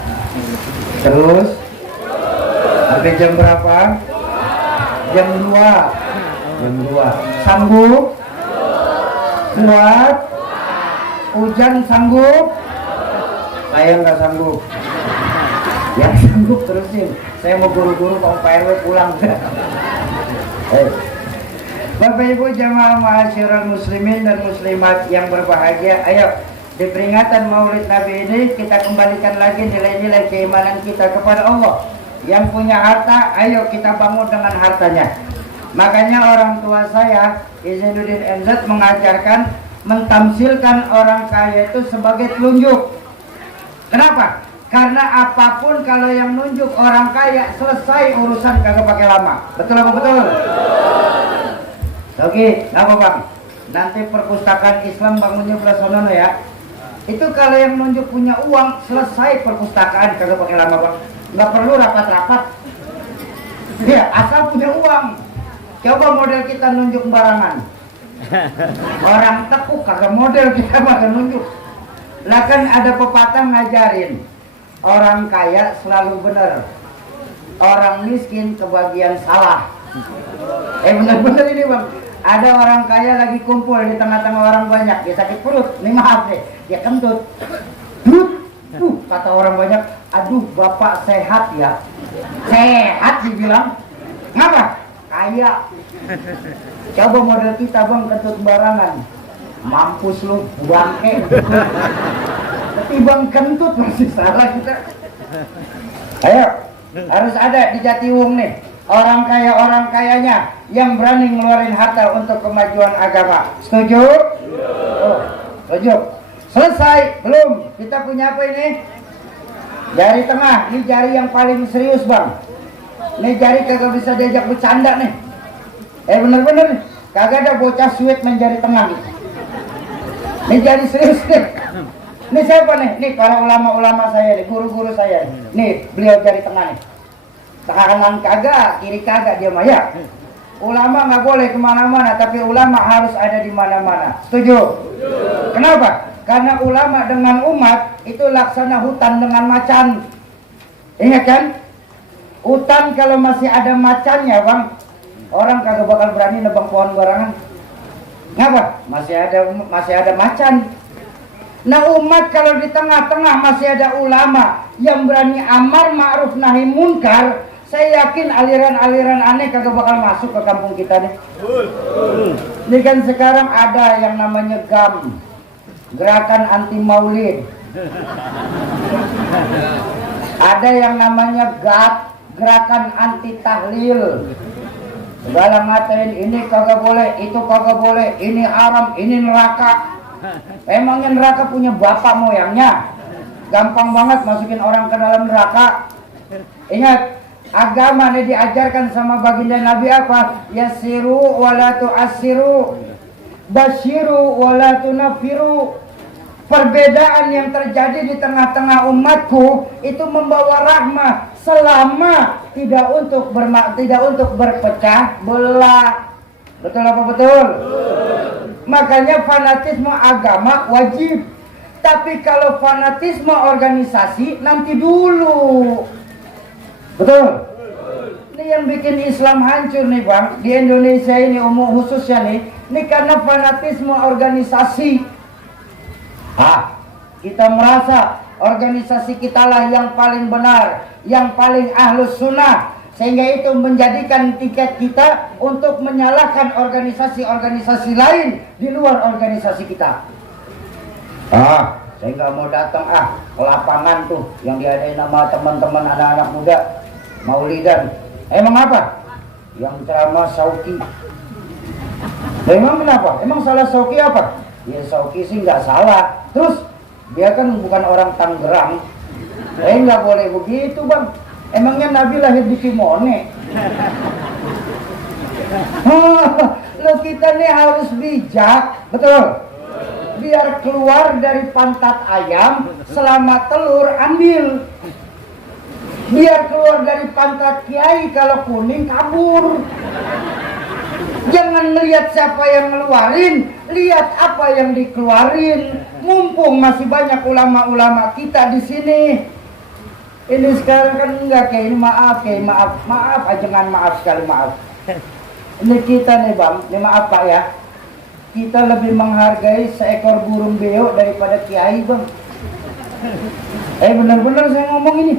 Terus sampai jam berapa? Jam 2. Jam 2. Sanggup? Kuat? Hujan sanggup? Saya nggak sanggup. Yang sanggup terusin. Saya mau buru-buru kalau Pak RW pulang. Bapak Ibu jamaah ma'asyiral muslimin dan muslimat yang berbahagia, ayo di peringatan Maulid Nabi ini kita kembalikan lagi nilai-nilai keimanan kita kepada Allah. Yang punya harta, ayo kita bangun dengan hartanya. Makanya orang tua saya, Izainuddin MZ, mengajarkan mentamsilkan orang kaya itu sebagai telunjuk. Kenapa? Karena apapun kalau yang nunjuk orang kaya, selesai urusan kagak pakai lama. Betul apa betul? Oke, apa Bang? Nanti perpustakaan Islam bangunnya Blasonono ya. Itu kalau yang nunjuk punya uang, selesai perpustakaan kagak pakai lama Bang. Nggak perlu rapat-rapat. Ya, asal punya uang. Coba model kita nunjuk barangan. Orang tepuk kagak model kita makan nunjuk. Lah kan ada pepatah ngajarin, orang kaya selalu benar, orang miskin kebagian salah. Benar-benar ini Bang. Ada orang kaya lagi kumpul di tengah-tengah orang banyak, dia sakit perut, nih maaf deh, dia kentut. Kata orang banyak, aduh bapak sehat ya. Sehat dibilang, ngapa? Kaya. Coba model kita Bang, kentut barangan, mampus lu, bangke. Tapi Bang kentut masih salah kita. Ayo, harus ada di Jatiwung nih orang kayanya yang berani ngeluarin harta untuk kemajuan agama. Setuju? Oh, setuju. Selesai? Belum. Kita punya apa ini? Jari tengah. Ini jari yang paling serius Bang. Ini jari kagak bisa diajak bercanda nih. Bener-bener nih. Kagak ada bocah sweet main jari tengah nih. Ini jari serius nih. Ini siapa nih? Nih para ulama-ulama saya nih, guru-guru saya nih. Nih beliau jari tengah nih. Tengah kanan kagak, kiri kagak dia mah ya. Ulama nggak boleh kemana-mana, tapi ulama harus ada di mana-mana. Setuju? Kenapa? Karena ulama dengan umat itu laksana hutan dengan macan. Ingat kan? Hutan kalau masih ada macannya Bang, orang kagak bakal berani nebang pohon barangan. Ngapa? Masih ada macan. Nah umat kalau di tengah-tengah masih ada ulama yang berani amar ma'ruf nahi munkar, saya yakin aliran-aliran aneh kagak bakal masuk ke kampung kita nih. Ini kan sekarang ada yang namanya GAM, Gerakan Anti Maulid. Ada yang namanya GAT, Gerakan Anti Tahlil. Segala ngatain ini kagak boleh, itu kagak boleh, ini haram, ini neraka. Emangnya neraka punya bapak moyangnya? Gampang banget masukin orang ke dalam neraka. Ingat, agama ini diajarkan sama baginda Nabi apa? Yassiru wala tu'assiru, basyiru wala tunafiru. Perbedaan yang terjadi di tengah-tengah umatku itu membawa rahmah selama tidak untuk berpecah belah. Betul apa betul? Makanya fanatisme agama wajib. Tapi kalau fanatisme organisasi nanti dulu. Betul? Ini yang bikin Islam hancur nih Bang. Di Indonesia ini umum khususnya nih. Ini karena fanatisme organisasi. Kita merasa organisasi kita lah yang paling benar, yang paling ahlus sunnah, sehingga itu menjadikan tiket kita untuk menyalahkan organisasi-organisasi lain di luar organisasi kita. Saya nggak mau datang ke lapangan tuh yang diadain sama teman-teman anak-anak muda Maulidan. Emang apa? Yang ceramah Sauki. Emang kenapa? Emang salah Sauki apa? Ya Sauki sih nggak salah. Terus dia kan bukan orang Tangerang. Nggak boleh begitu Bang. Emangnya Nabi lahir di Simone? Lo kita nih harus bijak, betul? Biar keluar dari pantat ayam, selama telur ambil. Biar keluar dari pantat kiai, kalau kuning kabur. Jangan lihat siapa yang ngeluarin, lihat apa yang dikeluarin. Mumpung masih banyak ulama-ulama kita di sini. Ini sekarang kan enggak kayak ini, maaf, jangan maaf sekali, maaf. Ini kita nih bang, ini maaf pak ya. Kita lebih menghargai seekor burung beo daripada kiai bang. Benar-benar saya ngomong ini.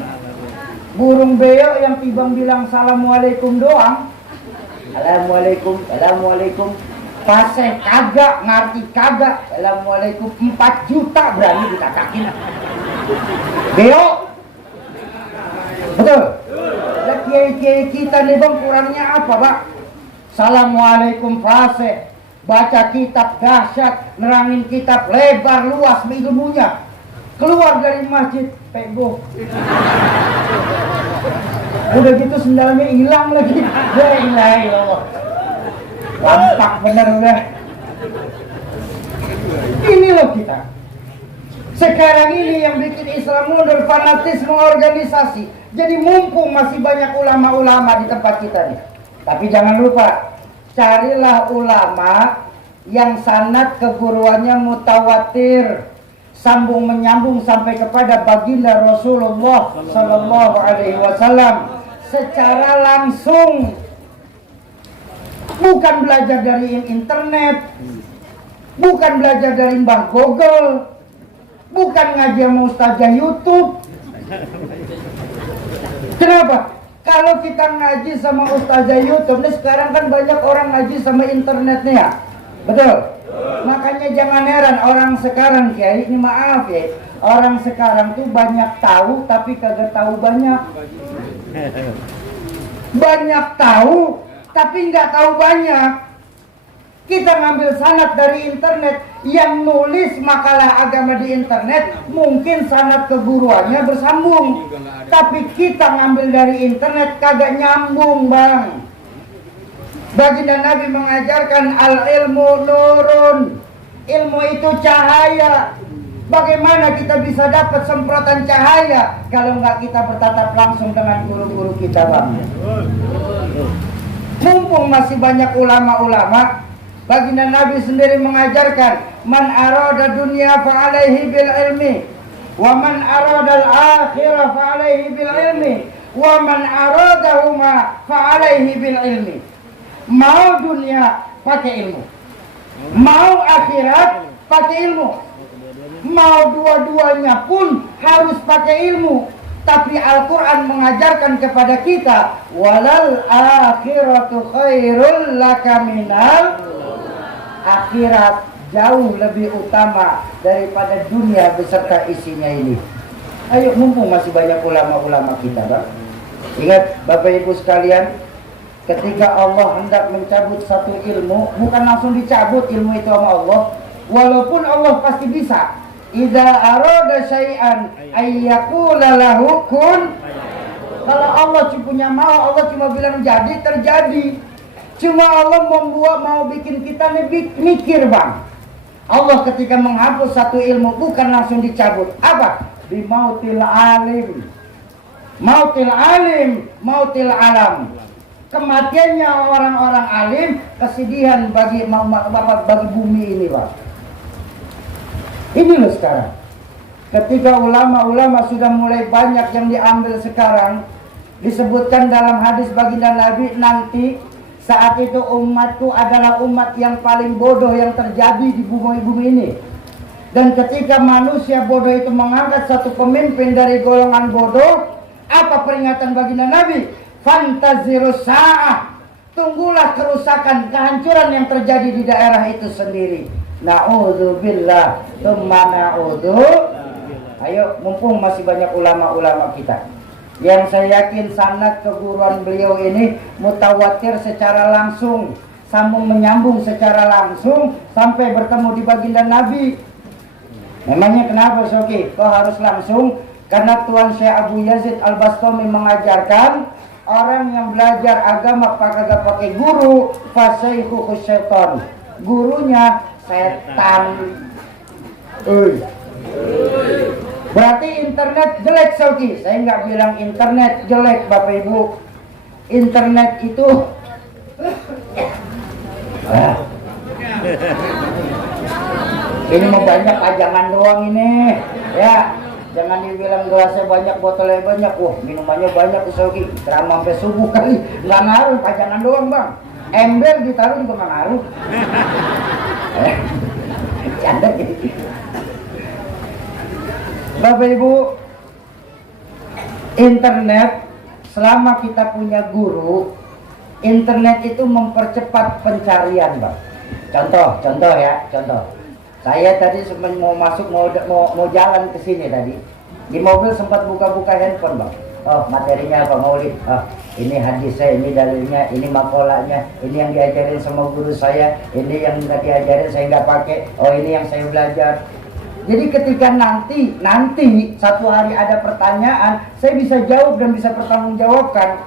Burung beo yang tibang bilang assalamualaikum doang. Assalamualaikum. Paseh kagak, ngerti kagak. Assalamualaikum 4 juta berani dikatakin. Beo. Betul. Lah kiai-kiai kita nih bang kurangnya apa pak? Assalamualaikum paseh. Baca kitab dahsyat, nerangin kitab lebar luas ilmunya. Keluar dari masjid, pego. Udah gitu sendalnya hilang lagi. La ilaha illallah. Lampak bener udah. Ini loh kita. Sekarang ini yang bikin Islam mundur, fanatisme organisasi. Jadi mumpung masih banyak ulama-ulama di tempat kita nih. Tapi jangan lupa, carilah ulama yang sanad keguruannya mutawatir, sambung menyambung sampai kepada baginda Rasulullah Sallallahu Alaihi Wasallam secara langsung, bukan belajar dari internet, bukan belajar dari Mbah Google, bukan ngaji sama ustazah YouTube. Kenapa? Kalau kita ngaji sama ustazah YouTube, nih sekarang kan banyak orang ngaji sama internetnya ya, betul? Makanya jangan heran orang sekarang kiai, ini maaf ya, orang sekarang tuh banyak tahu tapi kagak tahu banyak. Banyak tahu tapi nggak tahu banyak. Kita ngambil sanad dari internet, yang nulis makalah agama di internet mungkin sanad keguruannya bersambung, tapi kita ngambil dari internet kagak nyambung bang. Baginda Nabi mengajarkan al ilmu nurun, ilmu itu cahaya. Bagaimana kita bisa dapat semprotan cahaya kalau nggak kita bertatap langsung dengan guru-guru kita bang? Mumpung masih banyak ulama-ulama, baginda Nabi sendiri mengajarkan, man arada dunia fa alaihi bil ilmi, wa man arada al akhirah fa alaihi bil ilmi, wa man aradahuma fa alaihi bil ilmi. Mau dunia pakai ilmu, mau akhirat pakai ilmu, mau dua-duanya pun harus pakai ilmu. Tapi Al-Quran mengajarkan kepada kita, walal akhiratu khairul laka minal, akhirat jauh lebih utama daripada dunia beserta isinya ini. Ayo, mumpung masih banyak ulama-ulama kita bang. Ingat Bapak Ibu sekalian, ketika Allah hendak mencabut satu ilmu, bukan langsung dicabut ilmu itu sama Allah. Walaupun Allah pasti bisa. Idza arada syai'an ayyaqula lahu kun. Kalau Allah punya mau, Allah cuma bilang jadi, terjadi. Cuma Allah mau bikin kita nih mikir bang. Allah ketika menghapus satu ilmu bukan langsung dicabut. Apa? Bimautil alim. Mautil alim, mautil alam. Kematiannya orang-orang alim, kesedihan bagi bumi ini bang. Ini loh sekarang, ketika ulama-ulama sudah mulai banyak yang diambil sekarang, disebutkan dalam hadis baginda Nabi, nanti saat itu umatku adalah umat yang paling bodoh yang terjadi di bumi ini. Dan ketika manusia bodoh itu mengangkat satu pemimpin dari golongan bodoh, apa peringatan baginda Nabi? Fantazirus sa'ah, tunggulah kerusakan, kehancuran yang terjadi di daerah itu sendiri. Na'udzubillah, tsumma na'udzu. Ayo, mumpung masih banyak ulama-ulama kita yang saya yakin sanad keguruan beliau ini mutawatir secara langsung, sambung menyambung secara langsung sampai bertemu di baginda Nabi. Memangnya kenapa Soki? Kok harus langsung? Karena Tuan Syekh Abu Yazid Al-Bastami mengajarkan orang yang belajar agama kagak pakai guru, fasaihu syaitan. Gurunya setan. Berarti internet jelek, Sauki. Saya nggak bilang internet jelek, Bapak Ibu. Internet itu ini mau banyak pajangan doang ini, ya. Jangan dibilang gelasnya banyak, botolnya banyak. Wah, minumannya banyak, Sauki. Ceramah sampai subuh kali. Nggak ngaruh, pajangan doang, Bang. Ember ditaruh juga nggak ngaruh. Canda gitu. Bapak Ibu, internet selama kita punya guru, internet itu mempercepat pencarian, Bang. Contoh ya, contoh. Saya tadi mau masuk, mau jalan ke sini tadi. Di mobil sempat buka-buka handphone, Bang. Oh, materinya apa, Maulid? Oh, ini hadisnya, ini dalilnya, ini makolanya, ini yang diajarin sama guru saya, ini yang nggak diajarin saya nggak pakai. Oh, ini yang saya belajar. Jadi ketika nanti satu hari ada pertanyaan, saya bisa jawab dan bisa pertanggungjawabkan.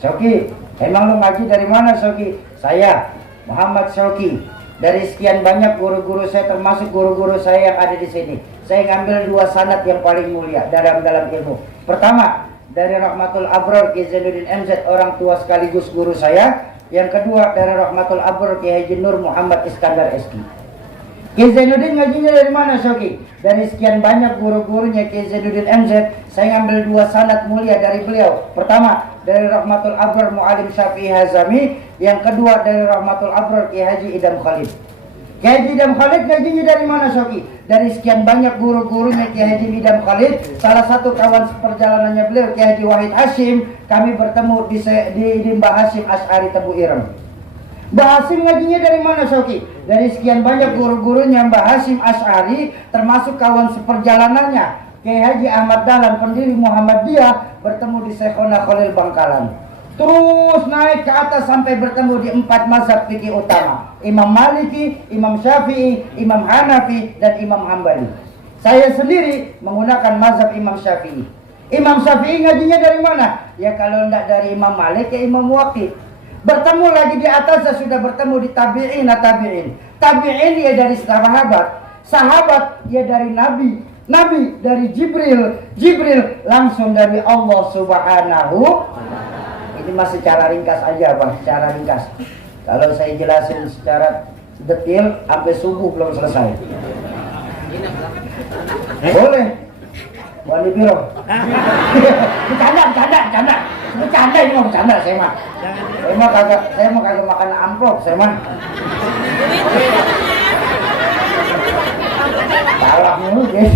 Syauki, emang lo ngaji dari mana, Syauki? Saya Muhammad Syauki. Dari sekian banyak guru-guru saya, termasuk guru-guru saya yang ada di sini, saya ngambil 2 sanad yang paling mulia dalam ilmu. Pertama, dari Rahmatul Abror Ki Zainuddin MZ, orang tua sekaligus guru saya. Yang kedua, dari Rahmatul Abror Ki Haji Nur Muhammad Iskandar SK. Ki Zainuddin ngajinya dari mana, Syauki? Dari sekian banyak guru-gurunya Ki Zainuddin MZ, saya ngambil 2 sanad mulia dari beliau. Pertama, dari Rahmatul Abror Mu'alim Syafi'i Hazami. Yang kedua, dari Rahmatul Abror Ki Haji Idam Khalid. Ki Haji Idam Khalid ngajinya dari mana, Syauki? Dari sekian banyak guru-gurunya Ki Haji Idam Khalid, salah satu kawan seperjalanannya beliau Ki Haji Wahid Hashim, kami bertemu di Mbah Hashim Asy'ari Tebu Ireng. Mbah Hashim ngajinya dari mana, Syauki? Dari sekian banyak guru-gurunya Mbah Hashim Asy'ari, termasuk kawan seperjalanannya Kiai Haji Ahmad Dahlan, pendiri Muhammadiyah, bertemu di Syekhona Khalil Bangkalan. Terus naik ke atas sampai bertemu di 4 mazhab fikih utama, Imam Maliki, Imam Syafi'i, Imam Hanafi, dan Imam Hambali. Saya sendiri menggunakan mazhab Imam Syafi'i. Imam Syafi'i ngajinya dari mana? Ya kalau tidak dari Imam Malik, ya Imam Waqid. Bertemu lagi di atas, saya sudah bertemu di tabi'in. Tabi'in ya dari sahabat ya dari Nabi dari Jibril langsung dari Allah Subhanahu. Ini masih secara ringkas aja, Bang, secara ringkas. Kalau saya jelasin secara detail sampai subuh belum selesai. Boleh. Wali biro. Bercanda ini mau bercanda saya mah. Saya mah kagak makan amplop, saya mah. Salah mulu, guys.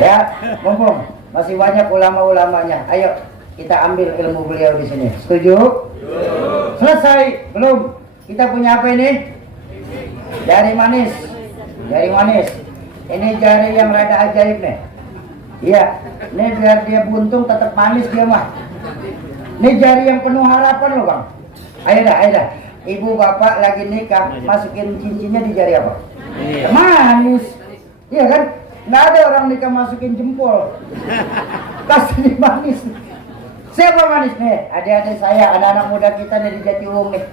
Ya, mumpung masih banyak ulama-ulamanya. Ayo kita ambil ilmu beliau di sini. Setuju? Selesai? Belum? Kita punya apa ini? Jari manis. Ini jari yang rada ajaib nih. Iya, ini biar dia buntung tetap manis dia mah. Ini jari yang penuh harapan loh, Bang. Ayo dah. Ibu bapak lagi nikah, masukin cincinnya di jari apa? Manis. Iya kan? Nggak ada orang nikah masukin jempol. Kasih manis. Siapa manis nih? Adik-adik saya, anak-anak muda kita nih di Jatiwung nih.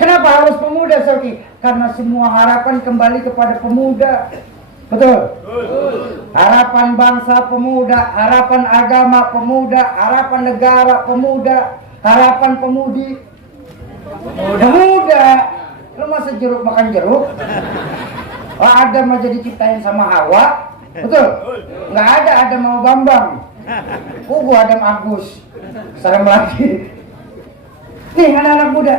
Kenapa harus pemuda, Sauki? Karena semua harapan kembali kepada pemuda. Betul? Harapan bangsa pemuda, harapan agama pemuda, harapan negara pemuda, harapan pemudi pemuda. Lu masa jeruk makan jeruk? Oh, Adam aja diciptain sama Hawa. Betul? Nggak ada Adam sama Bambang. Gua Adam Agus. Serem lagi. Nih anak-anak muda,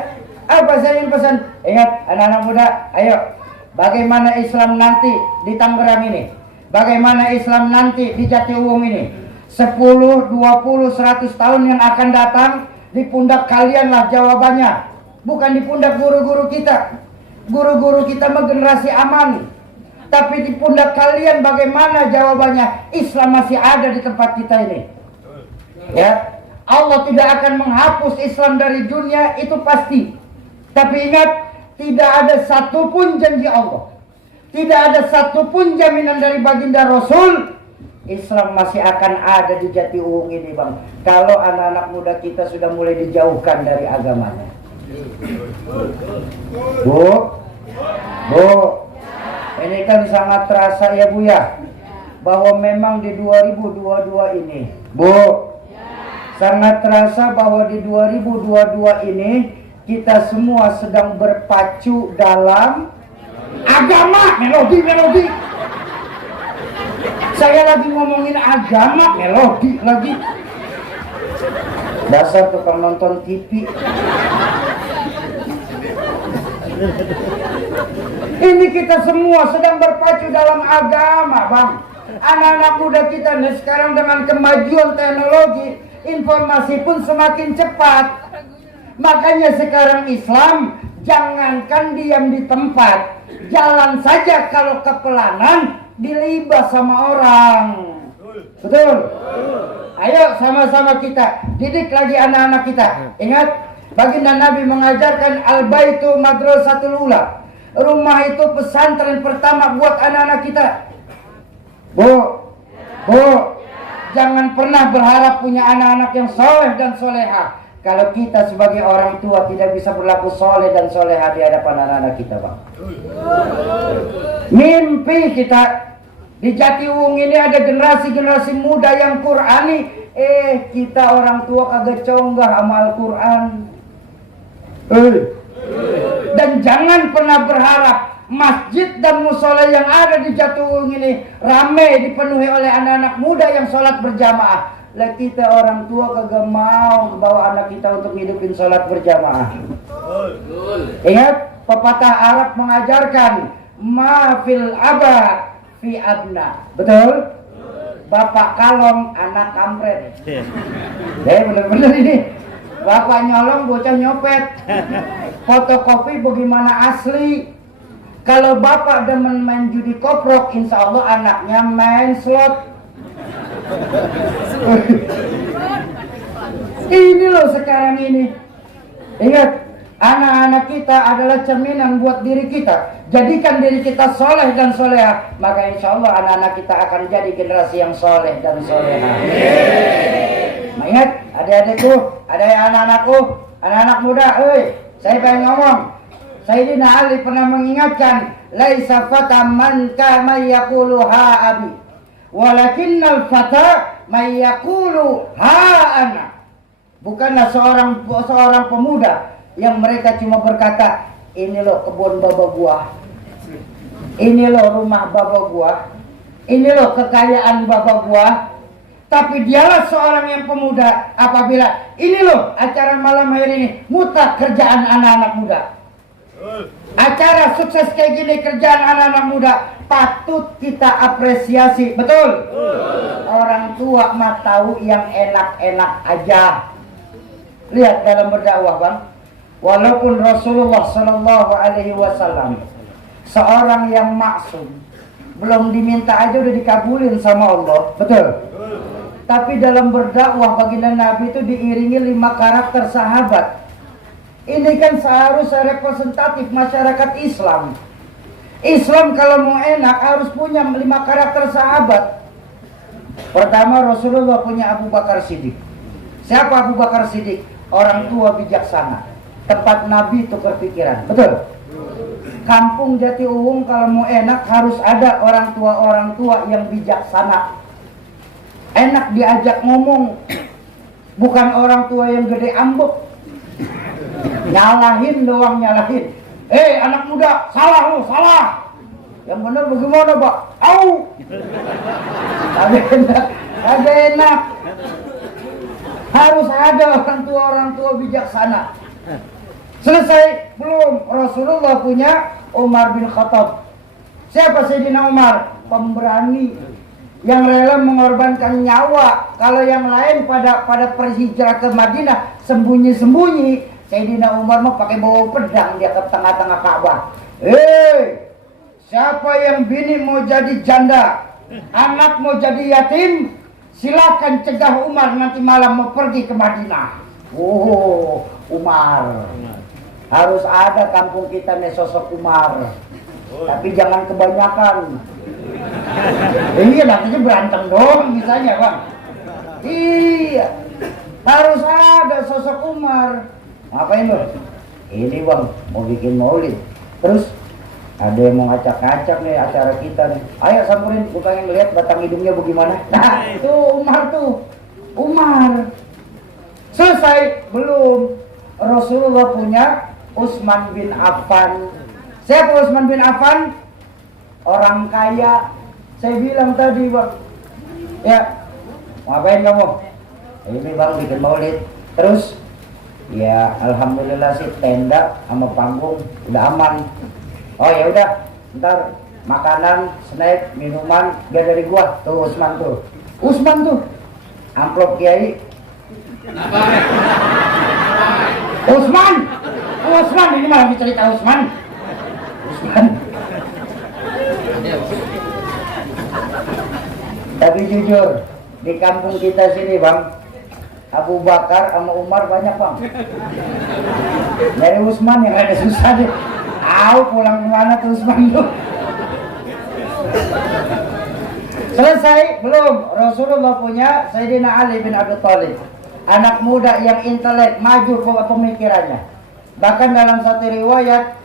apa saya ingin pesan? Ingat anak-anak muda, ayo. Bagaimana Islam nanti di Tangerang ini? Bagaimana Islam nanti di Jatiwung ini? 10, 20, 100 tahun yang akan datang, di pundak kalianlah jawabannya. Bukan di pundak guru-guru kita. Guru-guru kita mah generasi aman. Tapi di pundak kalian bagaimana jawabannya? Islam masih ada di tempat kita ini. Ya, Allah tidak akan menghapus Islam dari dunia, itu pasti. Tapi ingat, tidak ada satupun janji Allah, tidak ada satupun jaminan dari baginda Rasul, Islam masih akan ada di Jatiwung ini, Bang. Kalau anak-anak muda kita sudah mulai dijauhkan dari agamanya. Bu, Ini kan sangat terasa ya Bu ya, bahwa memang di 2022 ini, Bu, sangat terasa bahwa di 2022 ini kita semua sedang berpacu dalam agama. Melodi. Saya lagi ngomongin agama, melodi lagi. Dasar tukang nonton TV. Ini kita semua sedang berpacu dalam agama, Bang. Anak-anak muda kita nih sekarang dengan kemajuan teknologi, informasi pun semakin cepat. Makanya sekarang Islam jangankan diam di tempat, jalan saja kalau kepelanan dilibas sama orang. Betul? Ayo sama-sama kita didik lagi anak-anak kita. Ingat, baginda Nabi mengajarkan al-baitu madrasatul ula. Rumah itu pesantren pertama buat anak-anak kita. Bu, jangan pernah berharap punya anak-anak yang soleh dan soleha kalau kita sebagai orang tua tidak bisa berlaku soleh dan soleha di hadapan anak-anak kita, Bang. Mimpi kita di Jatiwung ini ada generasi-generasi muda yang Qurani. Kita orang tua kagak conggah sama Al-Quran. Dan jangan pernah berharap masjid dan musola yang ada di Jatiwung ini ramai dipenuhi oleh anak-anak muda yang sholat berjamaah. Lah kita orang tua kagak mau bawa anak kita untuk hidupin sholat berjamaah. Ingat, pepatah Arab mengajarkan ma fil aba fi abna. Betul? Bapak kalong, anak kampret. Bener-bener ini. Bapak nyolong, bocah nyopet. Fotokopi bagaimana asli. Kalau bapak demen main judi koprok, insya Allah anaknya main slot. Ini loh sekarang ini. Ingat, anak-anak kita adalah cerminan buat diri kita. Jadikan diri kita soleh dan soleha, maka insya Allah anak-anak kita akan jadi generasi yang soleh dan soleha. Nah, ingat, adik-adikku, anak-anakku, anak-anak muda, saya pengen ngomong. Sayyidina Ali pernah mengingatkan, laisa fata man kama yaqulu ha abi, walakinnal fata man yaqulu ha ana. Bukanlah seorang pemuda yang mereka cuma berkata, ini loh kebun baba gua, ini loh rumah baba gua, ini loh kekayaan baba gua. Tapi dialah seorang yang pemuda apabila ini loh acara malam hari ini mutlak kerjaan anak-anak muda. Acara sukses kayak gini kerjaan anak-anak muda patut kita apresiasi. Betul? Orang tua mah tahu yang enak-enak aja. Lihat dalam berdakwah, Bang. Walaupun Rasulullah Shallallahu Alaihi Wasallam seorang yang maksum, belum diminta aja udah dikabulin sama Allah. Betul? Tapi dalam berdakwah baginda Nabi itu diiringi 5 karakter sahabat. Ini kan seharusnya representatif masyarakat Islam. Islam kalau mau enak harus punya 5 karakter sahabat. Pertama, Rasulullah punya Abu Bakar Siddiq. Siapa Abu Bakar Siddiq? Orang tua bijaksana. Tempat Nabi tukar pikiran. Betul? Kampung Jatiwung kalau mau enak harus ada orang tua yang bijaksana. Enak diajak ngomong. Bukan orang tua yang gede ambek. Nyalahin doang, nyalahin. Anak muda, salah lu, salah. Yang benar bagaimana, Pak? Au. Kagak enak. Harus ada orang tua bijaksana. Selesai? Belum. Rasulullah punya Umar bin Khattab. Siapa Sayyidina Umar? Pemberani yang rela mengorbankan nyawa. Kalau yang lain pada berhijrah ke Madinah sembunyi-sembunyi, Sayyidina Umar mah pakai bawa pedang dia ke tengah-tengah Ka'bah. Siapa yang bini mau jadi janda, anak mau jadi yatim, silakan cegah Umar nanti malam mau pergi ke Madinah. Umar. Harus ada kampung kita nih sosok Umar. Tapi jangan kebanyakan. Iya, nantinya berantem dong misalnya, Bang. Iya. Harus ada sosok Umar. Ngapain lo? Ini, Bang, mau bikin maulid. Terus Ada yang mau ngacak-ngacak nih acara kita nih. Ayo samperin, gue pengen lihat batang hidungnya bagaimana. Nah, itu Umar tuh. Umar. Selesai? Belum. Rasulullah punya Utsman bin Affan. Siapa Utsman bin Affan? Orang kaya. Saya bilang tadi, Bang. Ya, ngapain kamu? Ini Bang bikin maulid. Terus? Ya, alhamdulillah sih tenda sama panggung udah aman. Oh ya udah, ntar makanan, snack, minuman biar dari gua. Tuh Utsman tuh. Utsman tuh. Amplop Kiai. Utsman. Utsman ini malah cerita Utsman. Utsman. Tapi jujur, di kampung kita sini, Bang, Abu Bakar sama Umar banyak, Bang. Dari Utsman yang ada susah deh. Pulang kemana tuh Utsman tuh? Selesai? Belum. Rasulullah punya Sayyidina Ali bin Abi Thalib, anak muda yang intelek, maju pemikirannya. Bahkan dalam satu riwayat,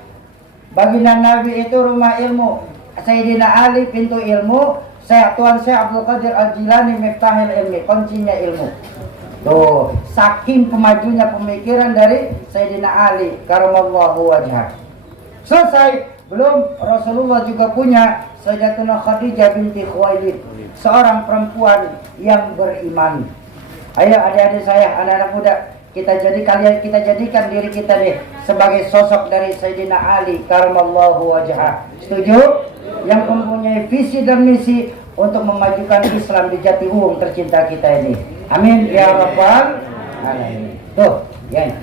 baginda Nabi itu rumah ilmu, Sayyidina Ali pintu ilmu, Tuan Syekh Abdul Qadir Al-Jilani miftahil ilmi, kuncinya ilmu. Tuh, saking pemajunya pemikiran dari Sayyidina Ali karamallahu wajhah. Selesai? Belum. Rasulullah juga punya Sayyidatuna Khadijah binti Khuwailid, seorang perempuan yang beriman. Ayo adik-adik saya, anak-anak muda, kita jadikan diri kita nih sebagai sosok dari Sayyidina Ali karamallahu wajhah. Setuju? Yang mempunyai visi dan misi untuk memajukan Islam di Jatiuwung tercinta kita ini. Amin ya rabbal alamin. Tuh, ya.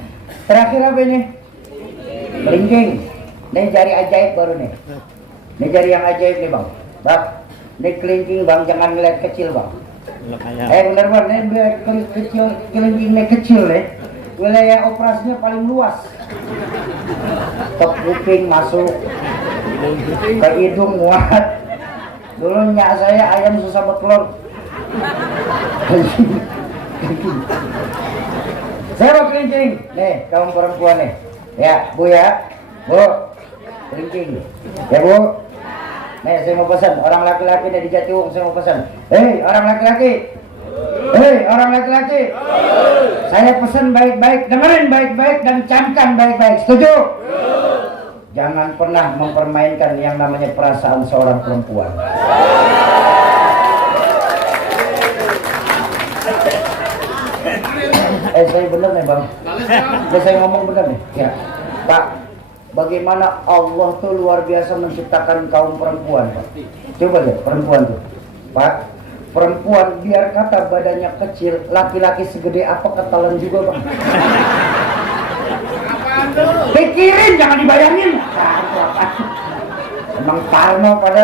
Terakhir apa ini? Kelingking. Ini jari ajaib baru nih. Ini jari yang ajaib nih, Bang. Bang, ini kelingking, Bang, jangan ngeliat kecil, Bang. Benar, Bang, ini kecil, kelingkingnya kecil nih. Wilayah operasinya paling luas. Top kuping masuk, ke hidung muat. Dulu nyak saya ayam susah bertelur. Saya mau kelingking. Nih, kaum perempuan nih. Ya, Bu ya. Bu, kelingking. Ya, Bu. Nih, saya mau pesan. Orang laki-laki dari Jatiuwung saya mau pesan. Hei, orang laki-laki. Hei, orang laki-laki. Saya pesan baik-baik. Dengerin baik-baik dan camkan baik-baik. Setuju? Jangan pernah mempermainkan yang namanya perasaan seorang perempuan. Saya bener nih, Bang. Saya ngomong bener nih. Ya, Pak. Bagaimana Allah tuh luar biasa menciptakan kaum perempuan, Pak. Coba lihat perempuan tuh, Pak. Perempuan biar kata badannya kecil, laki-laki segede apa ketelan juga, Bang. Pikirin, jangan dibayangin. Emang Parno pada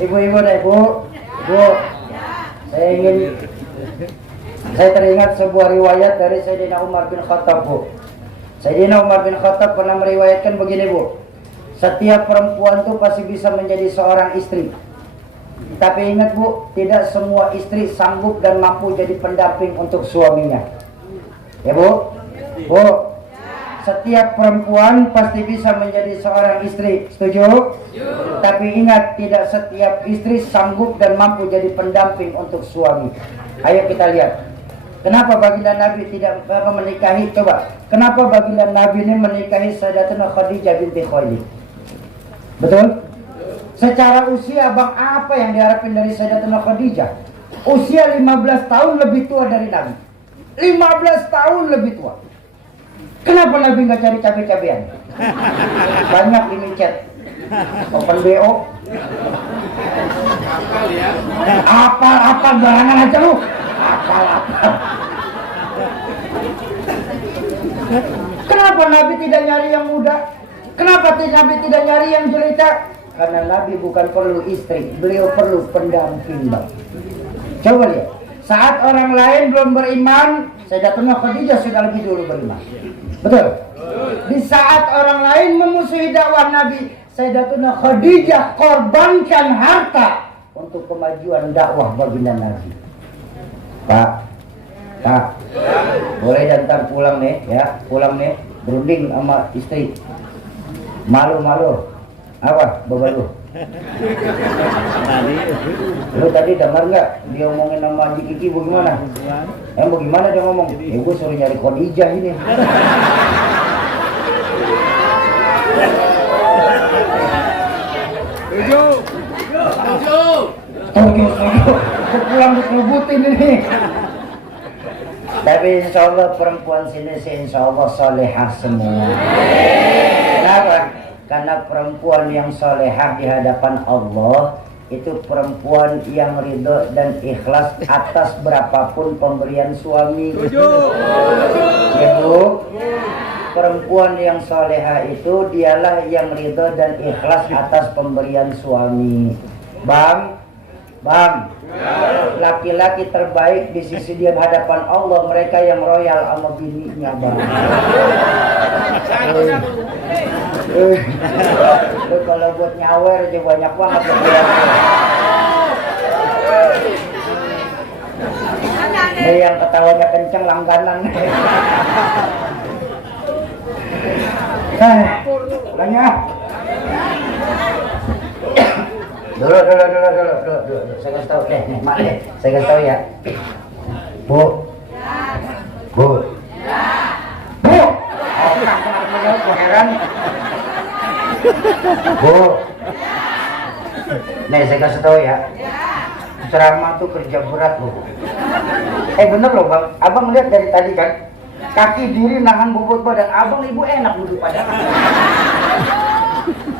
ibu-ibu deh, Bu. Saya teringat sebuah riwayat dari Sayyidina Umar bin Khattab, Bu. Sayyidina Umar bin Khattab pernah meriwayatkan begini, Bu. Setiap perempuan tuh pasti bisa menjadi seorang istri. Tapi ingat, Bu, tidak semua istri sanggup dan mampu jadi pendamping untuk suaminya. Ya, Bu? Bu, setiap perempuan pasti bisa menjadi seorang istri. Setuju? Tapi ingat, tidak setiap istri sanggup dan mampu jadi pendamping untuk suami. Ayo kita lihat. Kenapa baginda Nabi tidak menikahi? Coba. Kenapa baginda Nabi ini menikahi Sayyidatuna Khadijah binti Khuwailid? Betul? Secara usia, Bang, apa yang diharapin dari Sayyidatuna Khadijah? Usia 15 tahun lebih tua dari Nabi. 15 tahun lebih tua. Kenapa Nabi nggak cari cabai-cabean? Banyak di micet. Open BO. Apal barangan aja lu. Apal. Kenapa Nabi tidak nyari yang muda? Kenapa Nabi tidak nyari yang jelita? Karena Nabi bukan perlu istri, beliau perlu pendamping, Bang. Coba lihat. Saat orang lain belum beriman, Sayyidatuna Khadijah sudah lebih dulu beriman. Betul? Di saat orang lain memusuhi dakwah Nabi, Sayyidatuna Khadijah korbankan harta untuk kemajuan dakwah baginda Nabi. Pak, Tak. Boleh dan ntar pulang nih ya, pulang nih berunding sama istri. Malu-malu. Apa bapak lu? Lu tadi dengar nggak dia ngomongin sama Haji Kiki bagaimana? Bagaimana dia ngomong? Gue suruh nyari Khadijah ini. Setuju. Pulang dikelubutin ini. Tapi insya Allah perempuan sini sih insya Allah solehah semua. Kenapa? Karena perempuan yang solehah di hadapan Allah itu perempuan yang ridho dan ikhlas atas berapapun pemberian suami. Ya Bu, perempuan yang solehah itu dialah yang ridho dan ikhlas atas pemberian suami. Bang, laki-laki terbaik di sisi dia di hadapan Allah mereka yang royal sama bininya, Bang. Lu kalau buat nyawer aja banyak banget ini yang ketawanya kenceng langganan. Ulangnya. Dulu. Saya kasih tahu nih, Mak deh. Saya kasih tahu ya. Bu. Bu. Bu. Kenapa heran? Bu. Nih saya kasih tahu ya. Ceramah tuh kerja berat Bu. Bener loh Bang. Abang lihat dari tadi kan. Kaki diri nahan bobot badan abang, ibu enak duduk pada.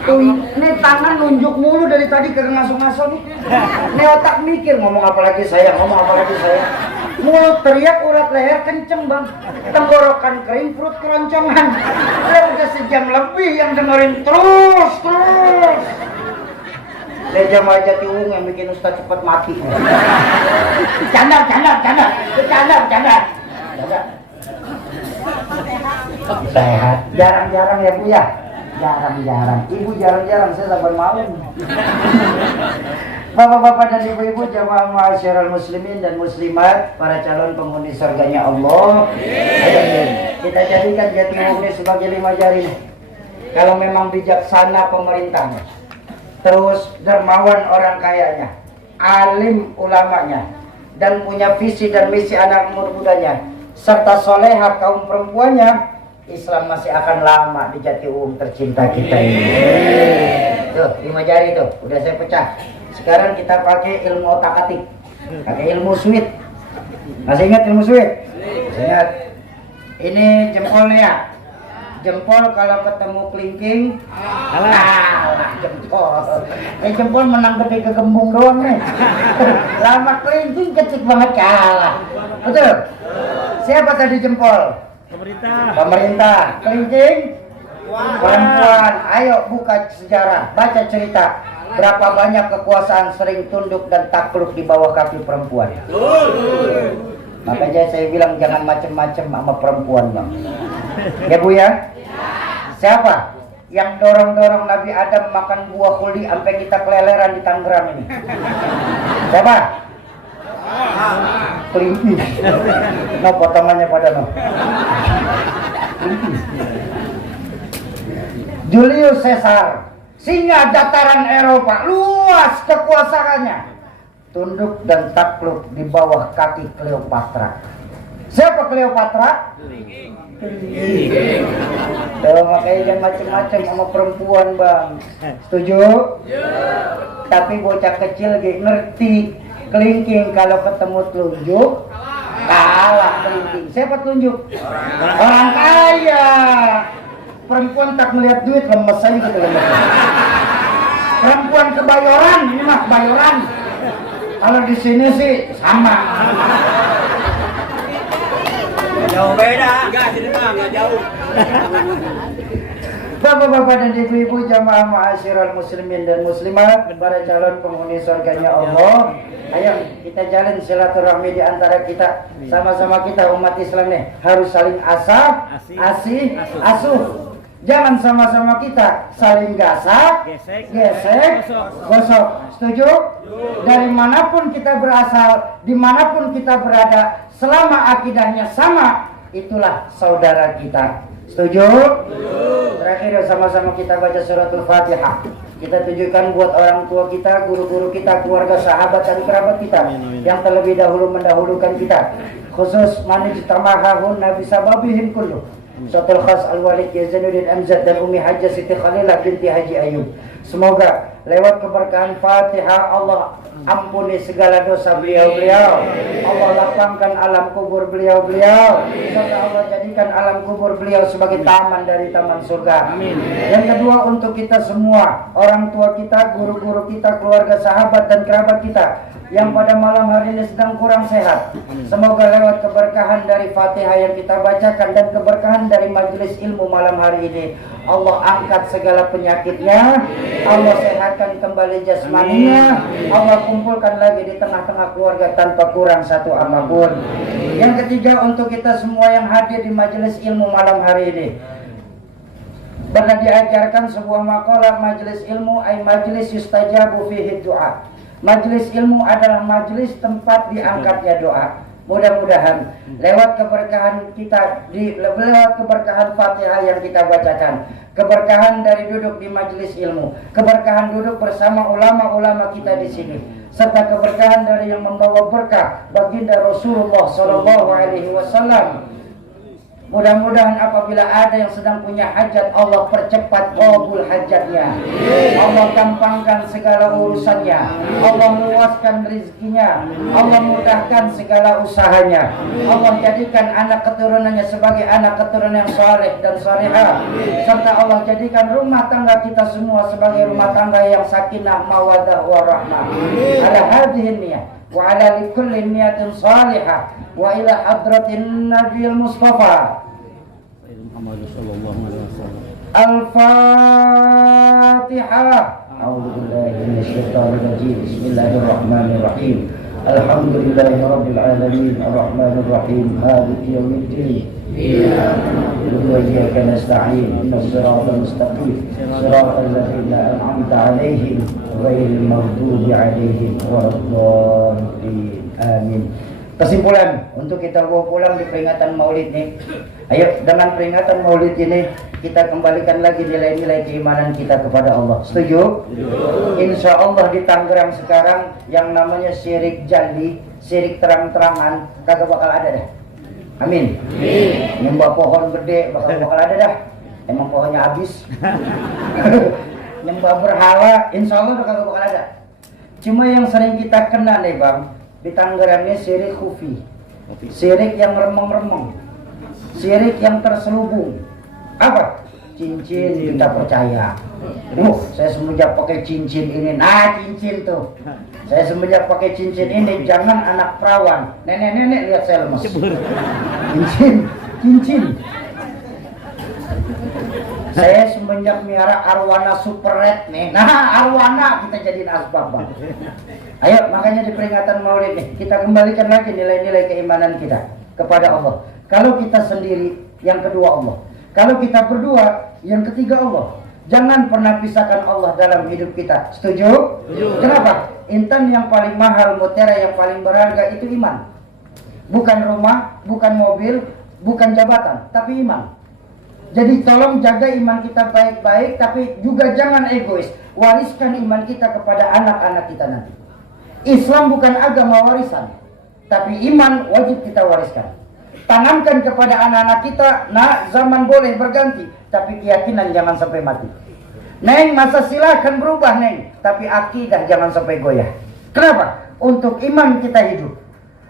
Tuh, ini tangan nunjuk mulu dari tadi kagak ngasuh-ngasuh nih. Ini otak mikir ngomong apa lagi saya. Mulut teriak, urat leher kenceng Bang. Tenggorokan kering, perut keroncongan. Udah sejam lebih yang dengerin terus. Jam aja tiung yang bikin Ustaz cepat mati. Canda. Sehat. Jarang-jarang ya Bu ya. Jarang-jarang. Ibu jarang-jarang, saya sabar malam. Bapak-bapak dan ibu-ibu jamaah ma'asyiral muslimin dan muslimat, para calon penghuni surganya Allah. Kita jadikan Jatiwung ini sebagai 5 jari nih. Kalau memang bijaksana pemerintahnya, terus dermawan orang kayanya, alim ulamanya, dan punya visi dan misi anak mudanya, serta soleha kaum perempuannya, Islam masih akan lama di Jatiwung tercinta kita ini. Tuh, 5 jari tuh, udah saya pecah. Sekarang kita pakai ilmu otak-atik, pakai ilmu sweet. Masih ingat ilmu sweet? Ingat. Ini jempolnya ya. Jempol kalau ketemu kelingking, kalah jempol. Jempol menang gede kegembung doang nih. Lama kelingking kecil banget kalah. Betul? Siapa tadi jempol? Pemerintah. Kelingking perempuan. Ayo buka sejarah, baca cerita. Berapa banyak kekuasaan sering tunduk dan takluk di bawah kaki perempuan. Makanya saya bilang jangan macem-macem sama perempuan Bang. Ya Bu ya. Siapa yang dorong-dorong Nabi Adam makan buah kuldi sampai kita keleleran di Tangerang ini? Siapa? Kelingking. No potongannya pada no. Julius Caesar, singa dataran Eropa, luas kekuasaannya, tunduk dan takluk di bawah kaki Cleopatra. Siapa Cleopatra? Tuh, makanya jangan macem-macem sama perempuan Bang. Setuju? Tapi bocah kecil gak ngerti. Kelingking kalau ketemu telunjuk kalah kelingking. Siapa telunjuk? Orang kaya. Perempuan tak melihat duit lemes aja gitu lemes. Perempuan kebayoran, ini mah kebayoran. Kalau di sini sih sama. Jauh beda. Enggak, sini mah enggak jauh. Bapak-bapak dan ibu-ibu jamaah ma'asyiral muslimin dan muslimat, para calon penghuni surganya Allah. Ayo kita jalin silaturahmi di antara kita. Sama-sama kita umat Islam nih harus saling asah, asih, asuh. Jangan sama-sama kita saling gasak, gesek, gosok. Setuju? Dari manapun kita berasal, dimanapun kita berada, selama akidahnya sama, itulah saudara kita. Setuju? Terakhir sama-sama kita baca suratul Fatihah. Kita tujukan buat orang tua kita, guru-guru kita, keluarga, sahabat dan kerabat kita yang terlebih dahulu mendahulukan kita. Khusus manijtamahahun nabi sababihim kullu. Suratul Khas Al-Walid ya Zainuddin MZ dan Umi Hajjah Siti Khalilah binti Haji Ayub. Semoga lewat keberkahan Fatihah Allah ampuni segala dosa beliau-beliau. Allah lapangkan alam kubur beliau-beliau. Serta Allah jadikan alam kubur beliau sebagai taman dari taman surga. Amin. Yang kedua untuk kita semua, orang tua kita, guru-guru kita, keluarga, sahabat dan kerabat kita yang pada malam hari ini sedang kurang sehat. Semoga lewat keberkahan dari Fatihah yang kita bacakan dan keberkahan dari majelis ilmu malam hari ini, Allah angkat segala penyakitnya, Allah sehatkan kembali jasmaninya, Allah kumpulkan lagi di tengah-tengah keluarga tanpa kurang satu apapun. Yang ketiga untuk kita semua yang hadir di majelis ilmu malam hari ini, pernah diajarkan sebuah makalah majelis ilmu ay majelis yustajabu fihi du'a. Majelis ilmu adalah majelis tempat diangkatnya doa. Mudah-mudahan lewat keberkahan kita, lewat keberkahan Fatihah yang kita bacakan, keberkahan dari duduk di majelis ilmu, keberkahan duduk bersama ulama-ulama kita di sini, serta keberkahan dari yang membawa berkah baginda Rasulullah Shallallahu Alaihi Wasallam. Mudah-mudahan apabila ada yang sedang punya hajat, Allah percepat qabul hajatnya, Allah gampangkan segala urusannya, Allah meluaskan rezekinya, Allah mudahkan segala usahanya, Allah jadikan anak keturunannya sebagai anak keturunan yang saleh dan salihah, serta Allah jadikan rumah tangga kita semua sebagai rumah tangga yang sakinah mawaddah warahmah. Ala hadhihi niyah wa ala likulli niyatin salihah wa ila hadratin nabiyil mustafa Al-Fatihah. A'udzubillahi minasyaitonir rajim. Bismillahirrahmanirrahim. Alhamdulillahi rabbil alamin arrahmanir rahim maliki yaumiddin. Iyyaka na'budu wa iyyaka nasta'in. Ihdinas siratal mustaqim. Siratal ladzina an'amta 'alaihim ghairil maghdubi 'alaihim waladdallin. Amin. Kesimpulan untuk kita bawa pulang di peringatan Maulid nih. Ayo dengan peringatan Maulid ini kita kembalikan lagi nilai-nilai keimanan kita kepada Allah. Setuju? Insya Allah di Tangerang sekarang yang namanya syirik jali, syirik terang-terangan kagak bakal ada dah. Amin. Nyembah pohon gede bakal ada dah. Emang pohonnya habis. Nyembah berhala insya Allah udah kagak bakal ada. Cuma yang sering kita kena nih Bang, di Tangerang ini syirik khufi, syirik yang remeng-remeng, syirik yang terselubung. Apa? Cincin kita percaya. Saya semenjak pakai cincin ini, nah cincin tuh. Saya semenjak pakai cincin ini, jangan anak perawan, nenek-nenek lihat saya lemes. Cincin. Saya semenjak miara arwana super red nih. Nah, arwana kita jadiin asbab, Bang. Ayo, makanya di peringatan Maulid nih, kita kembalikan lagi nilai-nilai keimanan kita kepada Allah. Kalau kita sendiri, yang kedua Allah. Kalau kita berdua, yang ketiga Allah. Jangan pernah pisahkan Allah dalam hidup kita. Setuju? Kenapa? Intan yang paling mahal, mutiara yang paling berharga itu iman. Bukan rumah, bukan mobil, bukan jabatan, tapi iman. Jadi tolong jaga iman kita baik-baik, tapi juga jangan egois. Wariskan iman kita kepada anak-anak kita nanti. Islam bukan agama warisan, tapi iman wajib kita wariskan. Tanamkan kepada anak-anak kita, nah zaman boleh berganti, tapi keyakinan jangan sampai mati. Neng, masa silahkan berubah Neng, tapi akidah jangan sampai goyah. Kenapa? Untuk iman kita hidup.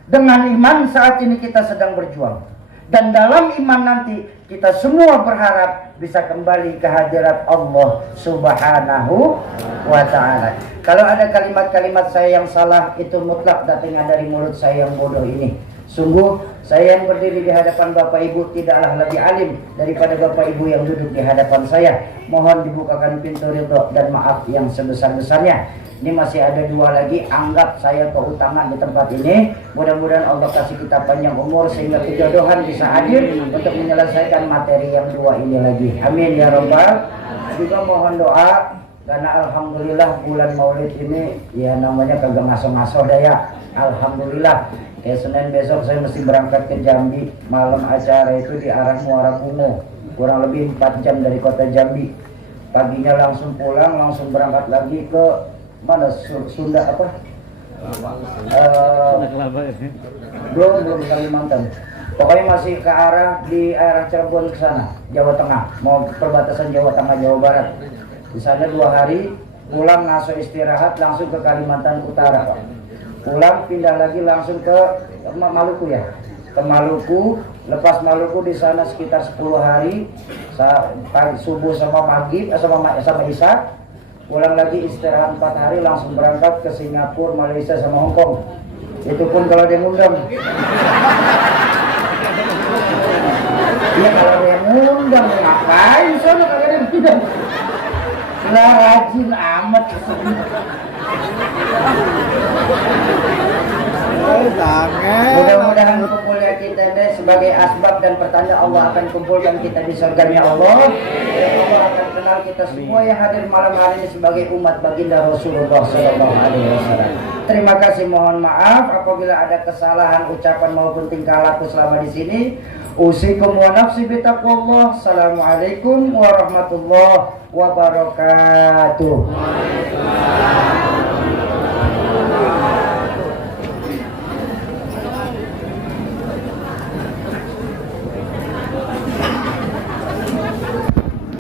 Dengan iman saat ini kita sedang berjuang. Dan dalam iman nanti kita semua berharap bisa kembali ke hadirat Allah Subhanahu wa ta'ala. Kalau ada kalimat-kalimat saya yang salah, itu mutlak datangnya dari mulut saya yang bodoh ini. Sungguh saya yang berdiri di hadapan Bapak Ibu tidaklah lebih alim daripada Bapak Ibu yang duduk di hadapan saya. Mohon dibukakan pintu ridho dan maaf yang sebesar-besarnya. Ini masih ada 2 lagi, anggap saya keutangan di tempat ini. Mudah-mudahan Allah kasih kita panjang umur sehingga kejodohan bisa hadir untuk menyelesaikan materi yang 2 ini lagi. Amin ya Rabbal. Juga mohon doa karena alhamdulillah bulan Maulid ini ya namanya kagak ngaso-ngaso dah ya. Alhamdulillah. Kayak Senin besok saya mesti berangkat ke Jambi. Malam acara itu di arah Muara Bungo, kurang lebih 4 jam dari kota Jambi. Paginya langsung pulang, langsung berangkat lagi ke mana Sunda apa? Belum Kalimantan. Pokoknya masih ke arah di arah Cirebon ke sana, Jawa Tengah, mau perbatasan Jawa Tengah Jawa Barat. Di sana 2 hari, pulang ngaso istirahat langsung ke Kalimantan Utara, Pak. Pulang pindah lagi langsung ke Maluku ya, ke Maluku. Lepas Maluku di sana sekitar 10 hari, pagi subuh sama maghrib sama isya. Pulang lagi istirahat 4 hari langsung berangkat ke Singapura, Malaysia sama Hong Kong. Itu pun kalau dia ngundang. Iya kalau dia ngundang ngapain sono kagak ada ngundang. Lah rajin amat. Mudah-mudahan kumpulnya kita ini sebagai asbab dan pertanda Allah akan kumpulkan kita di surganya Allah. Dan Allah akan kenal kita semua yang hadir malam hari ini sebagai umat baginda Rasulullah SAW. Terima kasih, mohon maaf apabila ada kesalahan ucapan maupun tingkah laku selama di sini. Usikum wa nafsi bitaqwallah. Assalamualaikum warahmatullahi wabarakatuh.